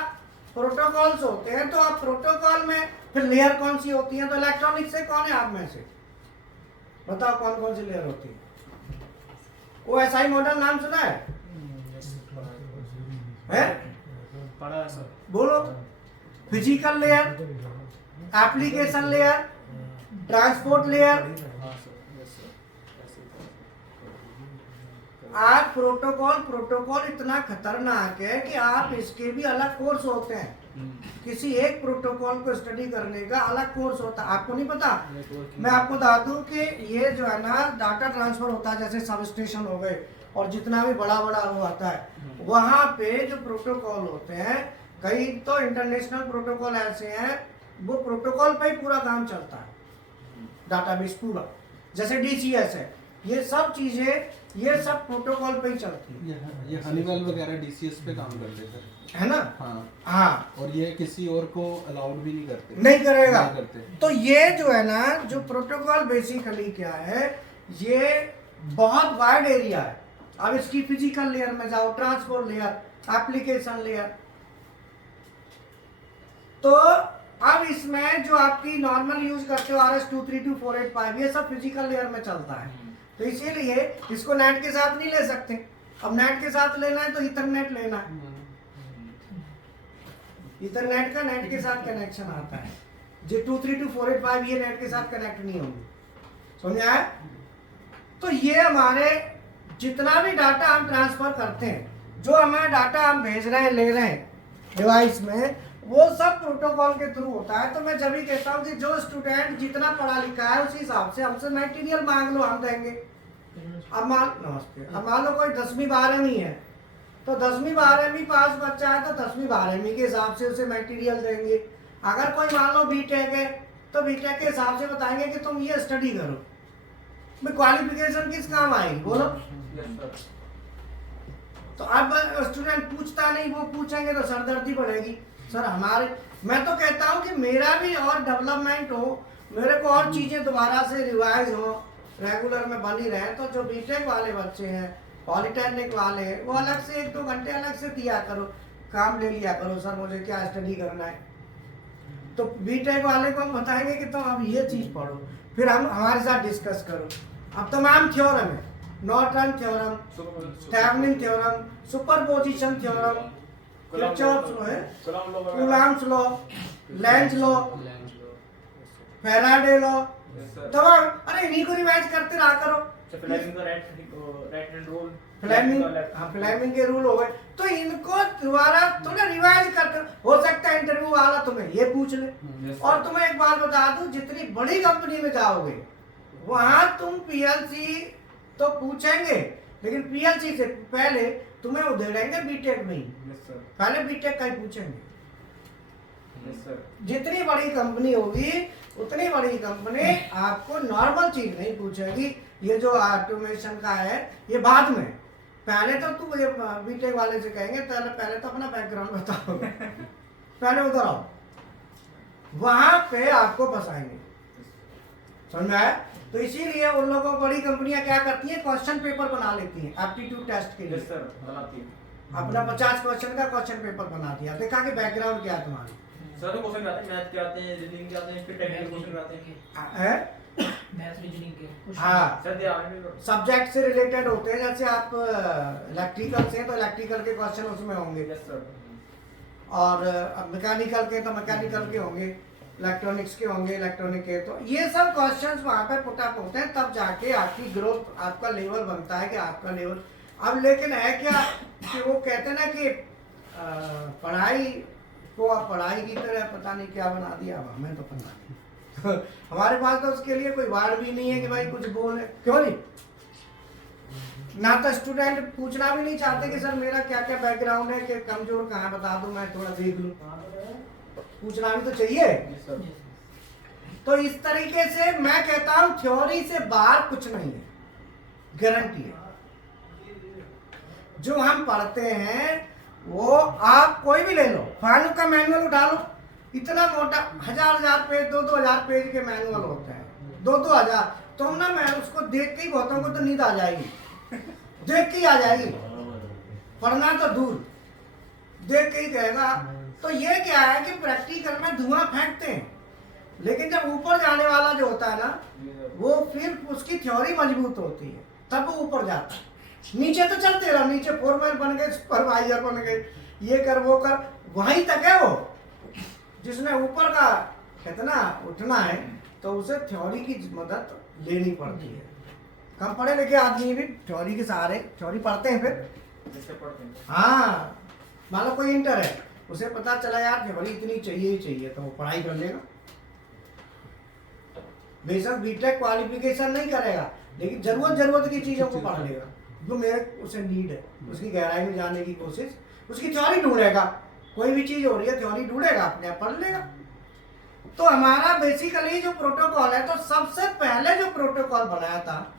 प्रोटोकॉल्स होते हैं, तो आप प्रोटोकॉल में फिर लेयर कौन सी होती है, तो इलेक्ट्रॉनिक से कौन है आप में से बताओ कौन कौन सी लेयर होती है? वो एसआई मॉडल नाम सुना है? पढ़ा है सर। बोलो। Physical layer, application layer, transport layer. हाँ सर, यस सर। आज प्रोटोकॉल इतना खतरनाक है कि आप इसके भी अलग कोर्स होते हैं। किसी एक प्रोटोकॉल को स्टडी करने का अलग कोर्स होता है, आपको नहीं पता। मैं आपको बता दूं कि ये जो है ना डाटा ट्रांसफर होता है, जैसे सब स्टेशन हो गए और जितना भी बड़ा बड़ा वो आता है, वहाँ पे जो प्रोटोकॉल होते हैं, कई तो इंटरनेशनल प्रोटोकॉल ऐसे हैं, वो प्रोटोकॉल पे ही पूरा काम चलता है, डाटाबेस पूरा। जैसे डीसीएस है, ये सब चीजें ये सब प्रोटोकॉल पे ही चलती है। ये हनीवेल वगैरह डीसीएस पे काम कर लेते हैं, है ना? हाँ हाँ, और ये किसी और को अलाउड भी नहीं करते, नहीं करेगा। नहीं करते। तो ये जो है ना, जो प्रोटोकॉल बेसिकली क्या है, ये बहुत वाइड एरिया है। अब इसकी फिजिकल लेयर में जाओ, ट्रांसपोर्ट लेयर, एप्लीकेशन लेयर। तो अब इसमें जो आपकी नॉर्मल यूज करते हो RS-232-485, ये सब फिजिकल लेयर में चलता है। तो इसीलिए इसको नेट के साथ नहीं ले सकते। अब नेट के साथ लेना है तो इथरनेट लेना है। इथरनेट का नेट के साथ कनेक्शन आता है, जो 232-485 ये नेट के साथ कनेक्ट नहीं होंगे, समझा है? तो ये हमारे जितना भी डाटा हम ट्रांसफर करते हैं, जो हमें डाटा हम भेज रहे हैं, ले रहे हैं डिवाइस में, वो सब प्रोटोकॉल के थ्रू होता है। तो मैं जब भी कहता हूँ कि जो स्टूडेंट जितना पढ़ा लिखा है उस हिसाब से हमसे मटेरियल मांग लो, हम देंगे। अब मान लो कोई 10वीं 12वीं है, तो 10वीं 12वीं पास बच्चा है तो 10वीं 12वीं के हिसाब से उसे मटेरियल देंगे। अगर कोई मान लो बीटेक है तो बीटेक के हिसाब से बताएंगे कि तुम ये स्टडी करो। मैं क्वालिफिकेशन किस काम आएगी, बोलो? तो अब स्टूडेंट पूछता नहीं, वो पूछेंगे तो सरदर्दी बढ़ेगी। सर हमारे, मैं तो कहता हूँ कि मेरा भी और डेवलपमेंट हो, मेरे को और चीज़ें दोबारा से रिवाइज हो, रेगुलर में बनी रहे। तो जो बीटेक वाले बच्चे हैं, पॉलिटेक्निक वाले, वो अलग से 1-2 घंटे अलग से दिया करो, काम ले लिया करो, सर मुझे क्या स्टडी करना है। तो बीटेक वाले को हम बताएंगे कि तुम अब ये चीज़ पढ़ो, फिर हम हमारे साथ डिस्कस करो। अब तमाम थ्योरम है, Norton theorem, Thevenin theorem, superposition theorem, Kirchhoff's law है, Coulomb's law, Lenz law, Faraday law, तमाम। अरे इन्हीं को रिवाइज करते रहा करो। फ्लेमिंग के रूल हो गए, तो इनको दोबारा थोड़ा रिवाइज करते हो सकता है इंटरव्यू वाला तुम्हें ये पूछ ले। और तुम्हें एक बात बता दूं, जितनी बड़ी कंपनी में जाओगे वहां तुम पीएलसी तो पूछेंगे, लेकिन पीएलसी से पहले तुम्हें उधेड़ेंगे बीटेक में ही। पहले बीटेक का ही पूछेंगे। जितनी बड़ी कंपनी होगी उतनी बड़ी कंपनी आपको नॉर्मल चीज नहीं पूछेगी। ये जो ऑटोमेशन का है ये बाद में, पहले तो तू ये बीटेक वाले से कहेंगे पहले तो अपना बैकग्राउंड बताओ, पहले उधर आओ, वहां पे आपको फंसाएंगे, समझ में आया? तो इसीलिए उन लोगों को बड़ी कंपनियां क्या करती हैं, क्वेश्चन पेपर बना लेती हैं एप्टीट्यूड टेस्ट के लिए। अपना 50 क्वेश्चन का क्वेश्चन पेपर बना दिया, देखा कि बैकग्राउंड क्या है तुम्हारी, सारे क्वेश्चन आते हैं, मैथ के आते हैं, रीजनिंग के आते हैं, फिर टेक्निकल क्वेश्चन आते हैं। है मैथ रीजनिंग के हाँ सर दिया आपने सब्जेक्ट से रिलेटेड होते हैं, जैसे आप इलेक्ट्रिकल से तो इलेक्ट्रिकल के क्वेश्चन उसमें होंगे, यस सर। और मैकेनिकल के तो मैकेनिकल के होंगे, इलेक्ट्रॉनिक्स के होंगे इलेक्ट्रॉनिक के, तो ये सब क्वेश्चंस वहाँ पे पुट अप होते हैं, तब जाके आपकी ग्रोथ, आपका लेवल बनता है कि आपका लेवल। अब लेकिन है क्या कि वो कहते हैं ना कि पढ़ाई को आप पढ़ाई की तरह पता नहीं क्या बना दिया, अब हमें तो पता नहीं तो हमारे पास तो उसके लिए कोई वार्ड भी नहीं है कि भाई कुछ बोले, क्यों नहीं, ना तो स्टूडेंट पूछना भी नहीं चाहते कि सर मेरा क्या क्या बैकग्राउंड है, कि कमजोर कहाँ बता दूं, मैं थोड़ा देख लूं, पूछना भी तो चाहिए। Yes sir. तो इस तरीके से मैं कहता हूं थ्योरी से बाहर कुछ नहीं है, गारंटी है। जो हम पढ़ते हैं वो आप कोई भी ले लो, फाइनल का मैनुअल उठा लो, इतना मोटा 1000 पेज 2000 पेज के मैनुअल होते हैं, 2000, तुम ना मैं उसको देख के ही बहुतों को तो नींद आ जाएगी, देख के ही आ जाएगी, पढ़ना तो दूर, देख के ही कहेगा। तो ये क्या है कि प्रैक्टिकल में धुआं फेंकते हैं, लेकिन जब ऊपर जाने वाला जो होता है ना, वो फिर उसकी थ्योरी मजबूत होती है, तब वो ऊपर जाता है। नीचे तो चलते रहो, नीचे फोरमैन बन गए, सुपरवाइजर बन गए, ये कर वो कर, वहीं तक है वो। जिसने ऊपर का कहते ना उठना है, तो उसे थ्योरी की मदद लेनी पड़ती है। कम पढ़े लिखे आदमी भी थ्योरी के सहारे थ्योरी पढ़ते हैं, फिर जैसे पढ़ते हैं। हाँ मान लो कोई इंटर है, उसे पता चला यार थ्योरी इतनी चाहिए ही चाहिए, तो वो पढ़ाई कर लेगा। बेशक बीटेक क्वालिफिकेशन नहीं करेगा, लेकिन जरूरत की चीजों को पढ़ लेगा, जो मेरे उसे नीड है, उसकी गहराई में जाने की कोशिश, उसकी थ्योरी ढूंढेगा, कोई भी चीज हो रही है थ्योरी ढूंढेगा, अपने आप पढ़ लेगा। तो हमारा बेसिकली जो प्रोटोकॉल है, तो सबसे पहले जो प्रोटोकॉल बनाया था,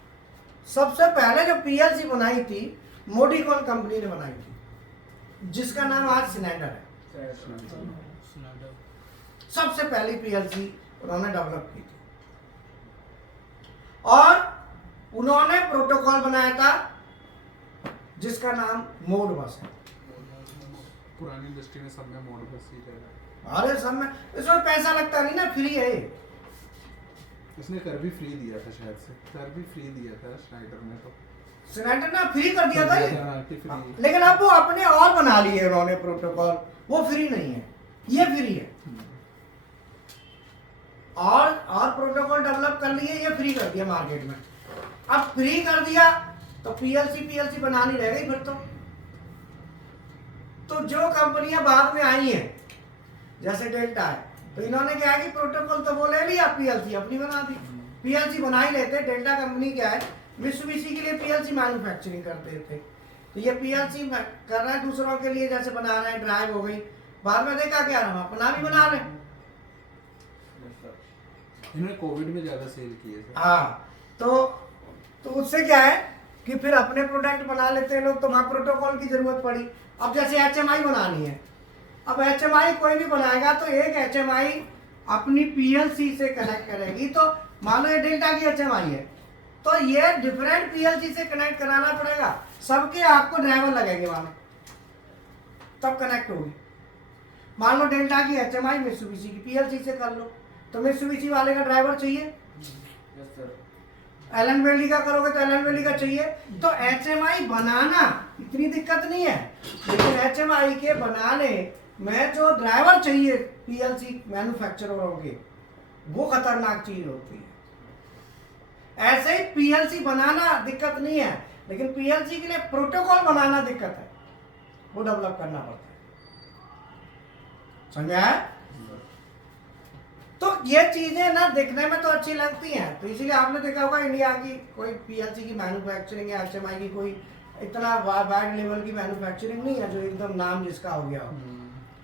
सबसे पहले जो पीएलसी बनाई थी, मोडिकॉन कंपनी ने बनाई थी, जिसका नाम आज सिनेंडर है। सबसे पहली पीएलसी उन्होंने डेवलप की थी, और उन्होंने प्रोटोकॉल बनाया था जिसका नाम मोड बस है। पुरानी इंडस्ट्री में सब में मोड बस ही चला। अरे सब में, इसमें पैसा लगता नहीं ना, फ्री है। इसने कर भी फ्री दिया था, शायद से कर भी फ्री दिया था स्नाइडर ने, तो सिनेंडर ने फ्री कर दिया था ये, हाँ, कि फ्री। लेकिन अब वो अपने और बना लिए उन्होंने प्रोटोकॉल, वो फ्री नहीं है, ये फ्री है। और प्रोटोकॉल डेवलप कर लिए, ये फ्री कर दिया मार्केट में। अब फ्री कर दिया तो पीएलसी बनानी रह गई फिर तो जो कंपनियां बाद में आई हैं, जैसे डेल्टा है, तो इन्होंने क्या है कि प्रोटोकॉल तो वो ले लिया, पीएलसी अपनी बना दी। पीएलसी बना ही लेते। डेल्टा कंपनी क्या है, मित्सुबिशी के लिए पीएलसी मैन्युफैक्चरिंग करते थे, तो ये पीएलसी कर रहा है दूसरों के लिए, जैसे बना रहे हैं, ड्राइव हो गई, बाद में देखा क्या हम अपना भी बना रहे हैं। इन्होंने कोविड में ज्यादा सेल किए थे। हाँ, तो उससे क्या है कि फिर अपने प्रोडक्ट बना लेते हैं लोग, तो वहाँ प्रोटोकॉल की जरूरत पड़ी। अब जैसे एचएमआई बनानी है, अब एचएमआई कोई भी बनाएगा तो एक एचएमआई अपनी पीएलसी से कनेक्ट करेगी। तो मान लो ये डेल्टा की एचएमआई है, तो ये डिफरेंट पीएलसी से कनेक्ट कराना पड़ेगा, सबके आपको ड्राइवर लगेंगे वहां में, तब कनेक्ट होगी। मान लो डेल्टा की एचएमआई मित्सुबिशी की पीएलसी से कर लो, तो मित्सुबिशी वाले का ड्राइवर चाहिए, एलन वेली का करोगे तो एलन वेली का चाहिए। तो एचएमआई बनाना इतनी दिक्कत नहीं है, लेकिन एचएमआई के बनाने में जो ड्राइवर चाहिए पीएलसी मैन्युफैक्चररों के, वो खतरनाक चीज होती है। ऐसे ही पीएलसी बनाना दिक्कत नहीं है, लेकिन पीएलसी के लिए प्रोटोकॉल बनाना दिक्कत है, वो डेवलप करना पड़ता है। समझा है? तो ये चीजें ना दिखने में तो अच्छी लगती हैं, तो इसीलिए आपने देखा होगा इंडिया की कोई पीएलसी की मैन्युफैक्चरिंग या एचएमआई की कोई इतना वाइड लेवल की मैन्युफैक्चरिंग नहीं है जो एकदम नाम जिसका हो गया हो।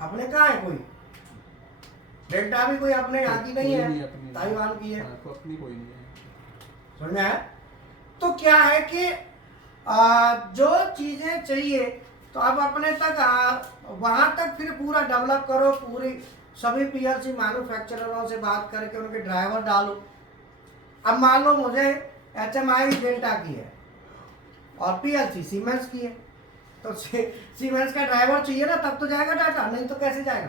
अपने कहाँ है कोई, डेल्टा भी कोई अपने यहाँ की नहीं है, ताइवान की है, तो अपनी कोई नहीं है। समझ में है? तो क्या है कि जो चीजें चाहिए तो अब अपने तक वहां तक फिर पूरा डेवलप करो, पूरी सभी पीएलसी मैन्युफैक्चररों से बात करके उनके ड्राइवर डालो। अब मान लो मुझे एचएमआई डेल्टा की है और पीएलसी सीमेंस की है, तो सीमेंस का ड्राइवर चाहिए ना, तब तो जाएगा डाटा, नहीं तो कैसे जाएगा?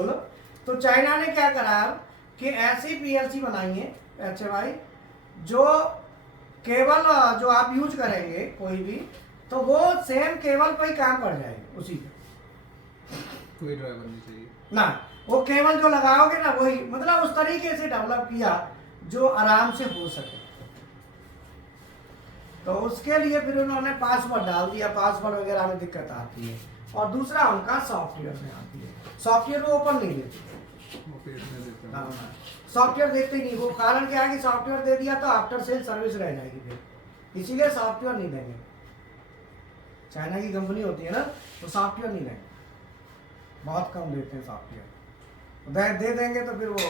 बोलो। तो चाइना ने क्या करा कि ऐसी पीएलसी बनाई है HMI जो केवल जो आप यूज करेंगे कोई भी, तो वो सेम केबल पे ही काम कर जाएगी उसी पे, कोई ड्राइवर नहीं चाहिए ना वो केबल जो लगाओगे ना वही, मतलब उस तरीके से डेवलप किया जो आराम से हो सके। तो उसके लिए फिर उन्होंने पासवर्ड डाल दिया, पासवर्ड वगैरह में दिक्कत आती है। और दूसरा उनका सॉफ्टवेयर में आती है, सॉफ्टवेयर वो ओपन नहीं देते, वो पेट में देते हैं सॉफ्टवेयर देखते ही नहीं। वो कारण क्या है कि सॉफ्टवेयर दे दिया तो आफ्टर सेल सर्विस रह जाएगी फिर, इसीलिए सॉफ्टवेयर नहीं देंगे। चाइना की कंपनी होती है ना, तो सॉफ्टवेयर नहीं देंगे, बहुत कम देते हैं सॉफ्टवेयर। दे देंगे तो फिर वो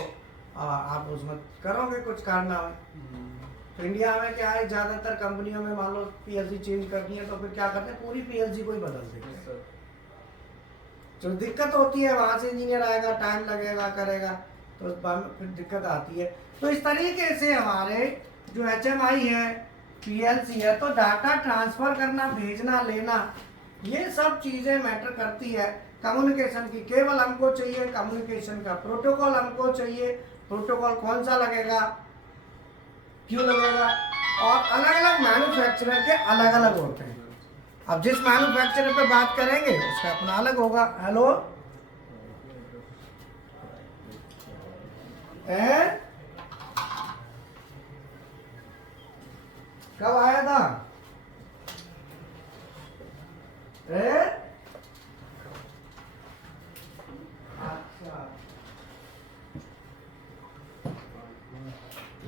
आप उसमें करोगे कुछ कारनामे। तो इंडिया में क्या है, ज़्यादातर कंपनियों में मान लो पीएलसी चेंज करनी है तो फिर क्या करते हैं, पूरी पीएलसी को ही बदल देते हैं। जो दिक्कत होती है वहाँ से इंजीनियर आएगा, टाइम लगेगा, करेगा, तो उस बार में फिर दिक्कत आती है। तो इस तरीके से हमारे जो HMI है, पीएलसी है, तो डाटा ट्रांसफ़र करना, भेजना, लेना, ये सब चीज़ें मैटर करती है। कम्युनिकेशन की केबल हमको चाहिए, कम्युनिकेशन का प्रोटोकॉल हमको चाहिए, प्रोटोकॉल कौन सा लगेगा, क्यों लगेगा, और अलग अलग मैन्युफैक्चरर के अलग अलग होते हैं। अब जिस मैन्युफैक्चरर पे बात करेंगे उसका अपना अलग होगा। हेलो कब आया था? अच्छा,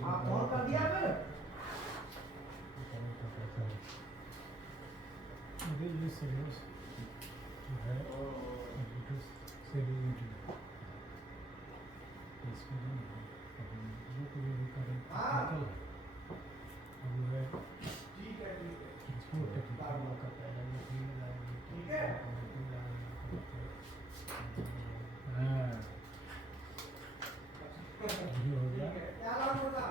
आप फोन कर दिया फिर? ये सीरीज जो है कंप्यूटर से रिलेटेड इसमें नहीं है, वो तो ये करेंट टेक्निकल है, और वो है ठीक है, ठीक है, इसको टेक्निकल का पहले ये फील्ड आएगी, ठीक है। हाँ ये हो गया। क्या नाम होगा?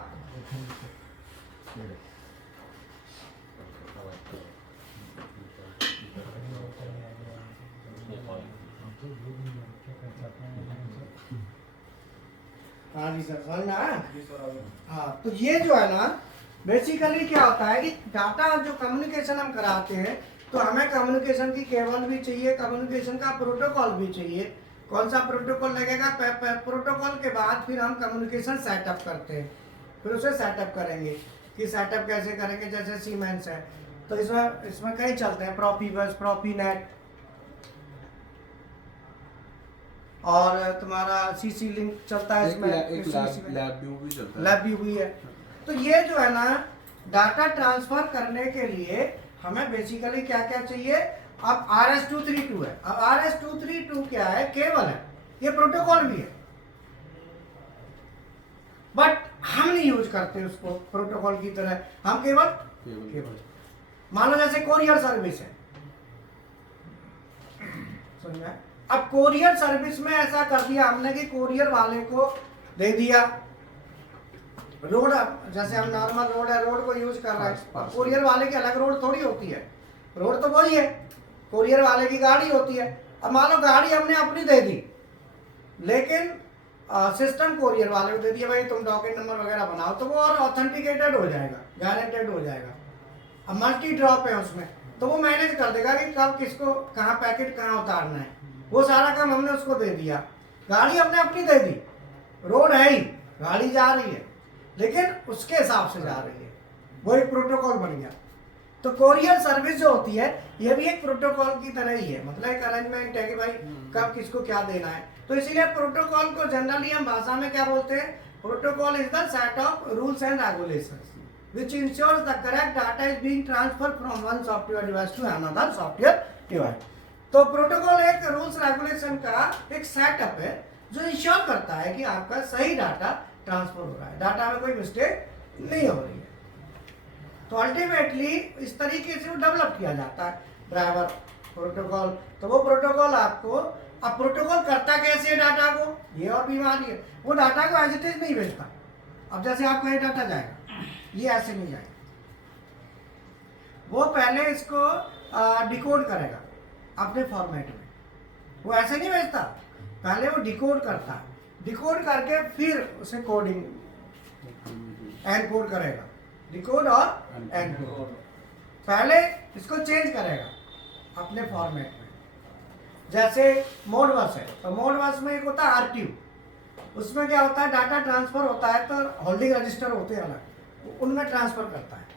हाँ जी सर, समझ में आया? हाँ, तो ये जो है ना, बेसिकली क्या होता है कि डाटा जो कम्युनिकेशन हम कराते हैं, तो हमें कम्युनिकेशन की केबल भी चाहिए, कम्युनिकेशन का प्रोटोकॉल भी चाहिए। कौन सा प्रोटोकॉल लगेगा? प्रोटोकॉल के बाद फिर हम कम्युनिकेशन सेटअप करते हैं, फिर उसे सेटअप करेंगे कि सेटअप कैसे करेंगे। जैसे सीमेंस है तो इसमें कई चलते हैं, प्रोफीबस, प्रोफीनेट, और तुम्हारा सीसी लिंक चलता है इसमें, एक लैब व्यू भी चलता है, लैब भी है। तो ये जो है ना, डाटा ट्रांसफर करने के लिए हमें बेसिकली क्या क्या चाहिए। अब RS-232 है, अब RS-232 क्या है? केबल है, ये प्रोटोकॉल भी है, बट हम नहीं यूज करते उसको प्रोटोकॉल की तरह, हम केवल मान लो जैसे कोरियर सर्विस है, समझ में? अब कोरियर सर्विस में ऐसा कर दिया हमने कि कोरियर वाले को दे दिया रोड, जैसे हम नॉर्मल रोड है, रोड को यूज कर रहा है, अब कोरियर वाले की अलग रोड थोड़ी होती है, रोड तो वही है, कोरियर वाले की गाड़ी होती है। अब मान लो गाड़ी हमने अपनी दे दी, लेकिन सिस्टम कोरियर वाले को दे दिया, भाई तुम डॉकेट नंबर वगैरह बनाओ, तो वो और ऑथेंटिकेटेड हो जाएगा, गारंटेड हो जाएगा। अब मल्टी ड्रॉप है उसमें, तो वो मैनेज कर देगा कि कब किसको कहाँ पैकेट कहाँ उतारना है, वो सारा काम हमने उसको दे दिया। गाड़ी हमने अपनी दे दी, रोड है ही, गाड़ी जा रही है, लेकिन उसके हिसाब से जा रही है, वो एक प्रोटोकॉल बन गया। तो कोरियर सर्विस जो होती है, ये भी एक प्रोटोकॉल की तरह ही है, मतलब एक अरेंजमेंट है कि भाई कब किसको क्या देना है। तो इसीलिए प्रोटोकॉल को जनरली हम भाषा में क्या बोलते हैं? Protocol is the set of rules and regulations which ensures the correct data is being transferred from one software device to another software device. तो प्रोटोकॉल एक रूल्स रेगुलेशन का एक सेटअप है जो इंश्योर करता है कि आपका सही डाटा ट्रांसफर हो रहा है, डाटा में कोई मिस्टेक नहीं हो रही है। तो अल्टीमेटली इस तरीके से वो डेवलप किया जाता है ड्राइवर प्रोटोकॉल। तो वो प्रोटोकॉल आपको, अब प्रोटोकॉल करता कैसे है डाटा को, ये और बीमारी है, वो डाटा को एज इट इज नहीं भेजता। अब जैसे आपका ये डाटा जाएगा, ये ऐसे नहीं जाएगा, वो पहले इसको डिकोड करेगा अपने फॉर्मेट में, वो ऐसे नहीं भेजता। पहले वो डिकोड करता है, डिकोड करके फिर उसे कोडिंग एनकोड करेगा, डिकोड और एनकोड। पहले इसको चेंज करेगा अपने फॉर्मेट में। जैसे मोड बस है, तो मोड बस में एक होता है आरटीयू, उसमें क्या होता है, डाटा ट्रांसफर होता है, तो होल्डिंग रजिस्टर होते हैं अलग, उनमें ट्रांसफर करता है,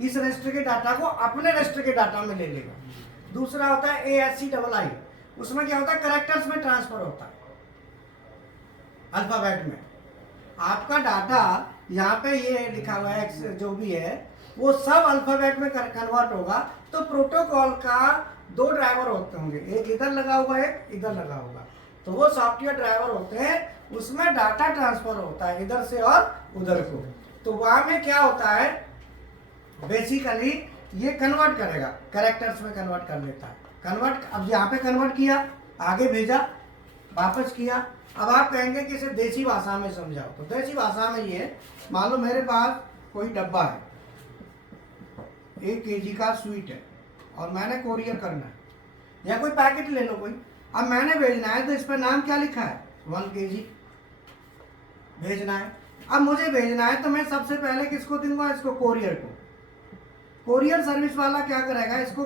इस रजिस्टर के डाटा को अपने रजिस्टर के डाटा में ले लेगा। दूसरा होता है ASCII, उसमें क्या होता है, कैरेक्टर्स में ट्रांसफर होता है, अल्फाबेट में। आपका डाटा यहाँ पे ये लिखा हुआ है एक्स जो भी है वो सब अल्फाबेट में कन्वर्ट होगा। तो प्रोटोकॉल का दो ड्राइवर होते होंगे, एक इधर लगा हुआ है, एक इधर लगा होगा, तो वो सॉफ्टवेयर ड्राइवर होते हैं, उसमें डाटा ट्रांसफर होता है इधर से और उधर को। तो वहां में क्या होता है, बेसिकली ये कन्वर्ट करेगा, कैरेक्टर्स में कन्वर्ट कर लेता है, कन्वर्ट। अब यहाँ पे कन्वर्ट किया, आगे भेजा, वापस किया। अब आप कहेंगे कि इसे देसी भाषा में समझाओ, तो देसी भाषा में ये, मान लो मेरे पास कोई डब्बा है, 1 kg का स्वीट है और मैंने कोरियर करना है, या कोई पैकेट ले लो कोई, अब मैंने भेजना है, तो इस पर नाम क्या लिखा है, 1 kg भेजना है। अब मुझे भेजना है तो मैं सबसे पहले किसको दूंगा, इसको कोरियर को। कोरियर सर्विस वाला क्या करेगा, इसको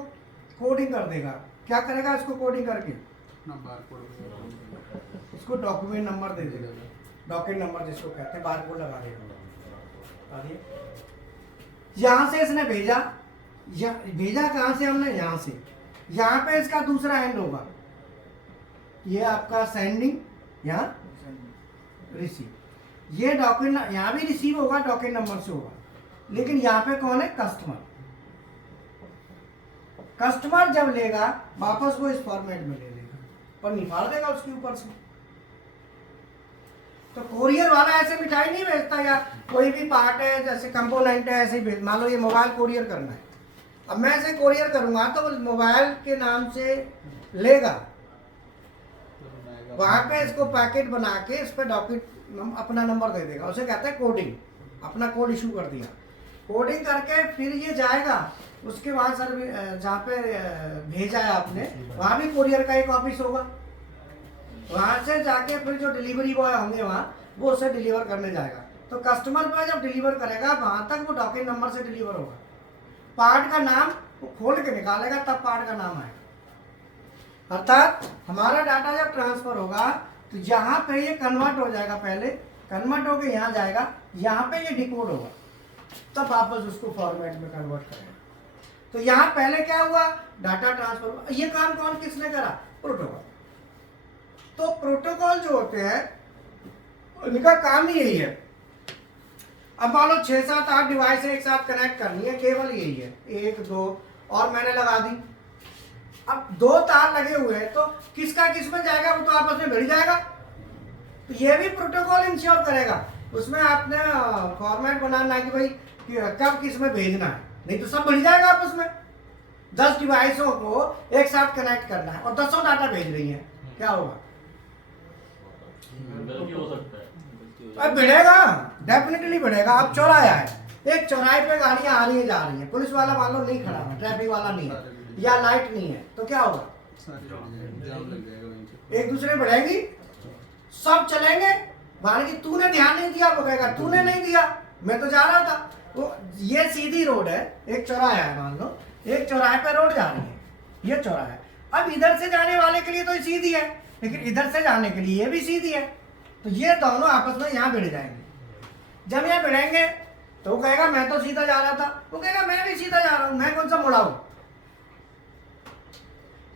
कोडिंग कर देगा। क्या करेगा, इसको कोडिंग करके इसको डॉक्यूमेंट नंबर दे देगा, डॉक्यूमेंट नंबर जिसको कहते हैं, बारकोड लगा देगा। यहाँ से इसने भेजा, भेजा कहाँ से हमने, यहाँ से। यहाँ पे इसका दूसरा एंड होगा, ये आपका सेंडिंग, यहाँ रिसीव। ये डॉक्यूमेंट यहाँ भी रिसीव होगा, डॉक्यूमेंट नंबर से होगा, लेकिन यहाँ पे कौन है, कस्टमर। कस्टमर जब लेगा वापस वो इस फॉर्मेट में ले लेगा और निकाल देगा उसके ऊपर से। तो कोरियर वाला ऐसे मिठाई नहीं भेजता, या कोई भी पार्ट है जैसे कंपोनेंट है ऐसे ही, मान लो ये मोबाइल कोरियर करना है, अब मैं ऐसे कोरियर करूंगा तो वो मोबाइल के नाम से लेगा, वहां पे इसको पैकेट बना के इस पर डॉक्यूमेंट अपना नंबर दे देगा, उसे कहते हैं कोडिंग। अपना कोड इशू कर दिया, कोडिंग करके फिर ये जाएगा उसके बाद सर जहाँ पे भेजा है आपने, वहाँ भी कोरियर का एक ऑफिस होगा, वहाँ से जाके फिर जो डिलीवरी बॉय होंगे वहाँ, वो उसे डिलीवर करने जाएगा। तो कस्टमर पर जब डिलीवर करेगा वहाँ तक वो डॉक्यूमेंट नंबर से डिलीवर होगा, पार्ट का नाम वो खोल के निकालेगा, तब पार्ट का नाम आएगा। अर्थात हमारा डाटा जब ट्रांसफर होगा तो यहाँ पे ये कन्वर्ट हो जाएगा, पहले कन्वर्ट होके यहाँ जाएगा, यहाँ पे ये डिकोड होगा, तब वापस उसको फॉर्मेट में कन्वर्ट करेगा। तो यहाँ पहले क्या हुआ, डाटा ट्रांसफर हुआ। ये काम कौन किसने करा, प्रोटोकॉल। तो प्रोटोकॉल जो होते हैं उनका काम ही यही है। अब मान लो 6, 7, 8 डिवाइस एक साथ कनेक्ट करनी है, केवल यही है, 1, 2 और मैंने लगा दी। अब 2 तार लगे हुए हैं, तो किसका किस में जाएगा, वो तो आपस में भिड़ जाएगा। तो ये भी प्रोटोकॉल इंश्योर करेगा, उसमें आपने फॉर्मेट बनाना है कि भाई कब किस में भेजना है, नहीं तो सब भिड़ जाएगा आपस में। 10 डिवाइसों को एक साथ कनेक्ट करना है और 10 डाटा भेज रही है, क्या होगा, गलती हो सकता है। अब भिड़ेगा, डेफिनेटली भिड़ेगा। अब चौराहा है, एक चौराहे पे गाड़ियां आ रही है जा रही है, पुलिस वाला मान लो नहीं खड़ा है, ट्रैफिक वाला नहीं है, या लाइट नहीं है, तो क्या होगा, एक दूसरे भिड़ेंगी, सब चलेंगे। मान की तूने ध्यान नहीं दिया, वो कहेगा तूने नहीं दिया, मैं तो जा रहा था। वो ये सीधी रोड है, एक चौराहा है, मान लो एक चौराहे पे रोड जा रही है, ये चौराहा है। अब इधर से जाने वाले के लिए तो सीधी है, लेकिन इधर से जाने के लिए ये भी सीधी है, तो ये दोनों आपस में यहाँ भिड़ जाएंगे। जब यहाँ भिड़ेंगे तो वो कहेगा मैं तो सीधा जा रहा था, वो कहेगा मैं भी सीधा जा रहा हूँ, मैं कौन सा मुड़ा हूँ।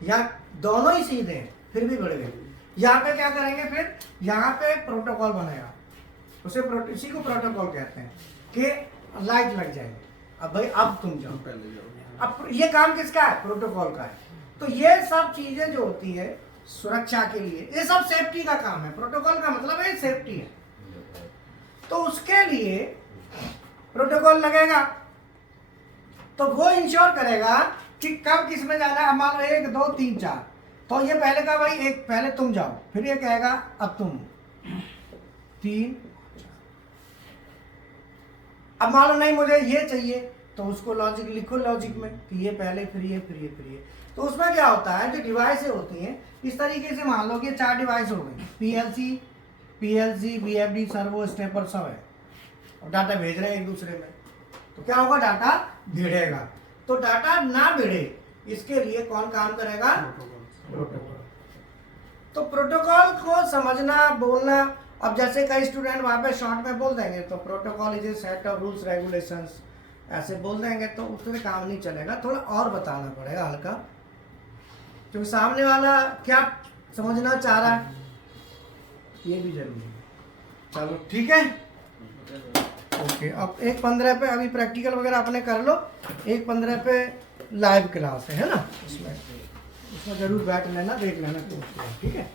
या दोनों ही सीधे हैं फिर भी भिड़ गए। यहाँ पे क्या करेंगे, फिर यहाँ पे प्रोटोकॉल बनेगा, उसे इसी को प्रोटोकॉल कहते हैं कि लाइट लग जाएंगे। अब भाई अब तुम जाओ, अब ये काम किसका है, प्रोटोकॉल का है। तो ये सब चीजें जो होती है सुरक्षा के लिए, ये सब सेफ्टी का काम है। प्रोटोकॉल का मतलब है सेफ्टी है, तो उसके लिए प्रोटोकॉल लगेगा, तो वो इंश्योर करेगा कि कब किस में जाना है। मान लो 1, 2, 3, 4, तो ये पहले का भाई एक पहले तुम जाओ, फिर ये कहेगा अब तुम 3। अब मान लो नहीं मुझे ये चाहिए, तो उसको लॉजिक लिखो लॉजिक में कि ये पहले फिर ये फिर ये फिर ये। तो उसमें क्या होता है, जो डिवाइसें होती हैं इस तरीके से मान लो कि 4 डिवाइस हो गई, पीएलसी वीएफडी सर्वो स्टेपर सब है और डाटा भेज रहे हैं एक दूसरे में। तो क्या होगा, डाटा भिड़ेगा। तो डाटा ना भिड़े इसके लिए कौन काम करेगा, प्रोटोकॉल। तो प्रोटोकॉल को समझना, बोलना, अब जैसे कई स्टूडेंट वहाँ पे शॉर्ट में बोल देंगे तो protocol is a set of rules regulations ऐसे बोल देंगे तो उसमें काम नहीं चलेगा, थोड़ा और बताना पड़ेगा हल्का, क्योंकि सामने वाला क्या समझना चाह रहा है ये भी जरूरी है। चलो ठीक है, ओके। अब 1:15 पे अभी प्रैक्टिकल वगैरह आपने कर लो, 1:15 पे लाइव क्लास है ना, उसमें जरूर बैठ लेना, देख लेना, ठीक है।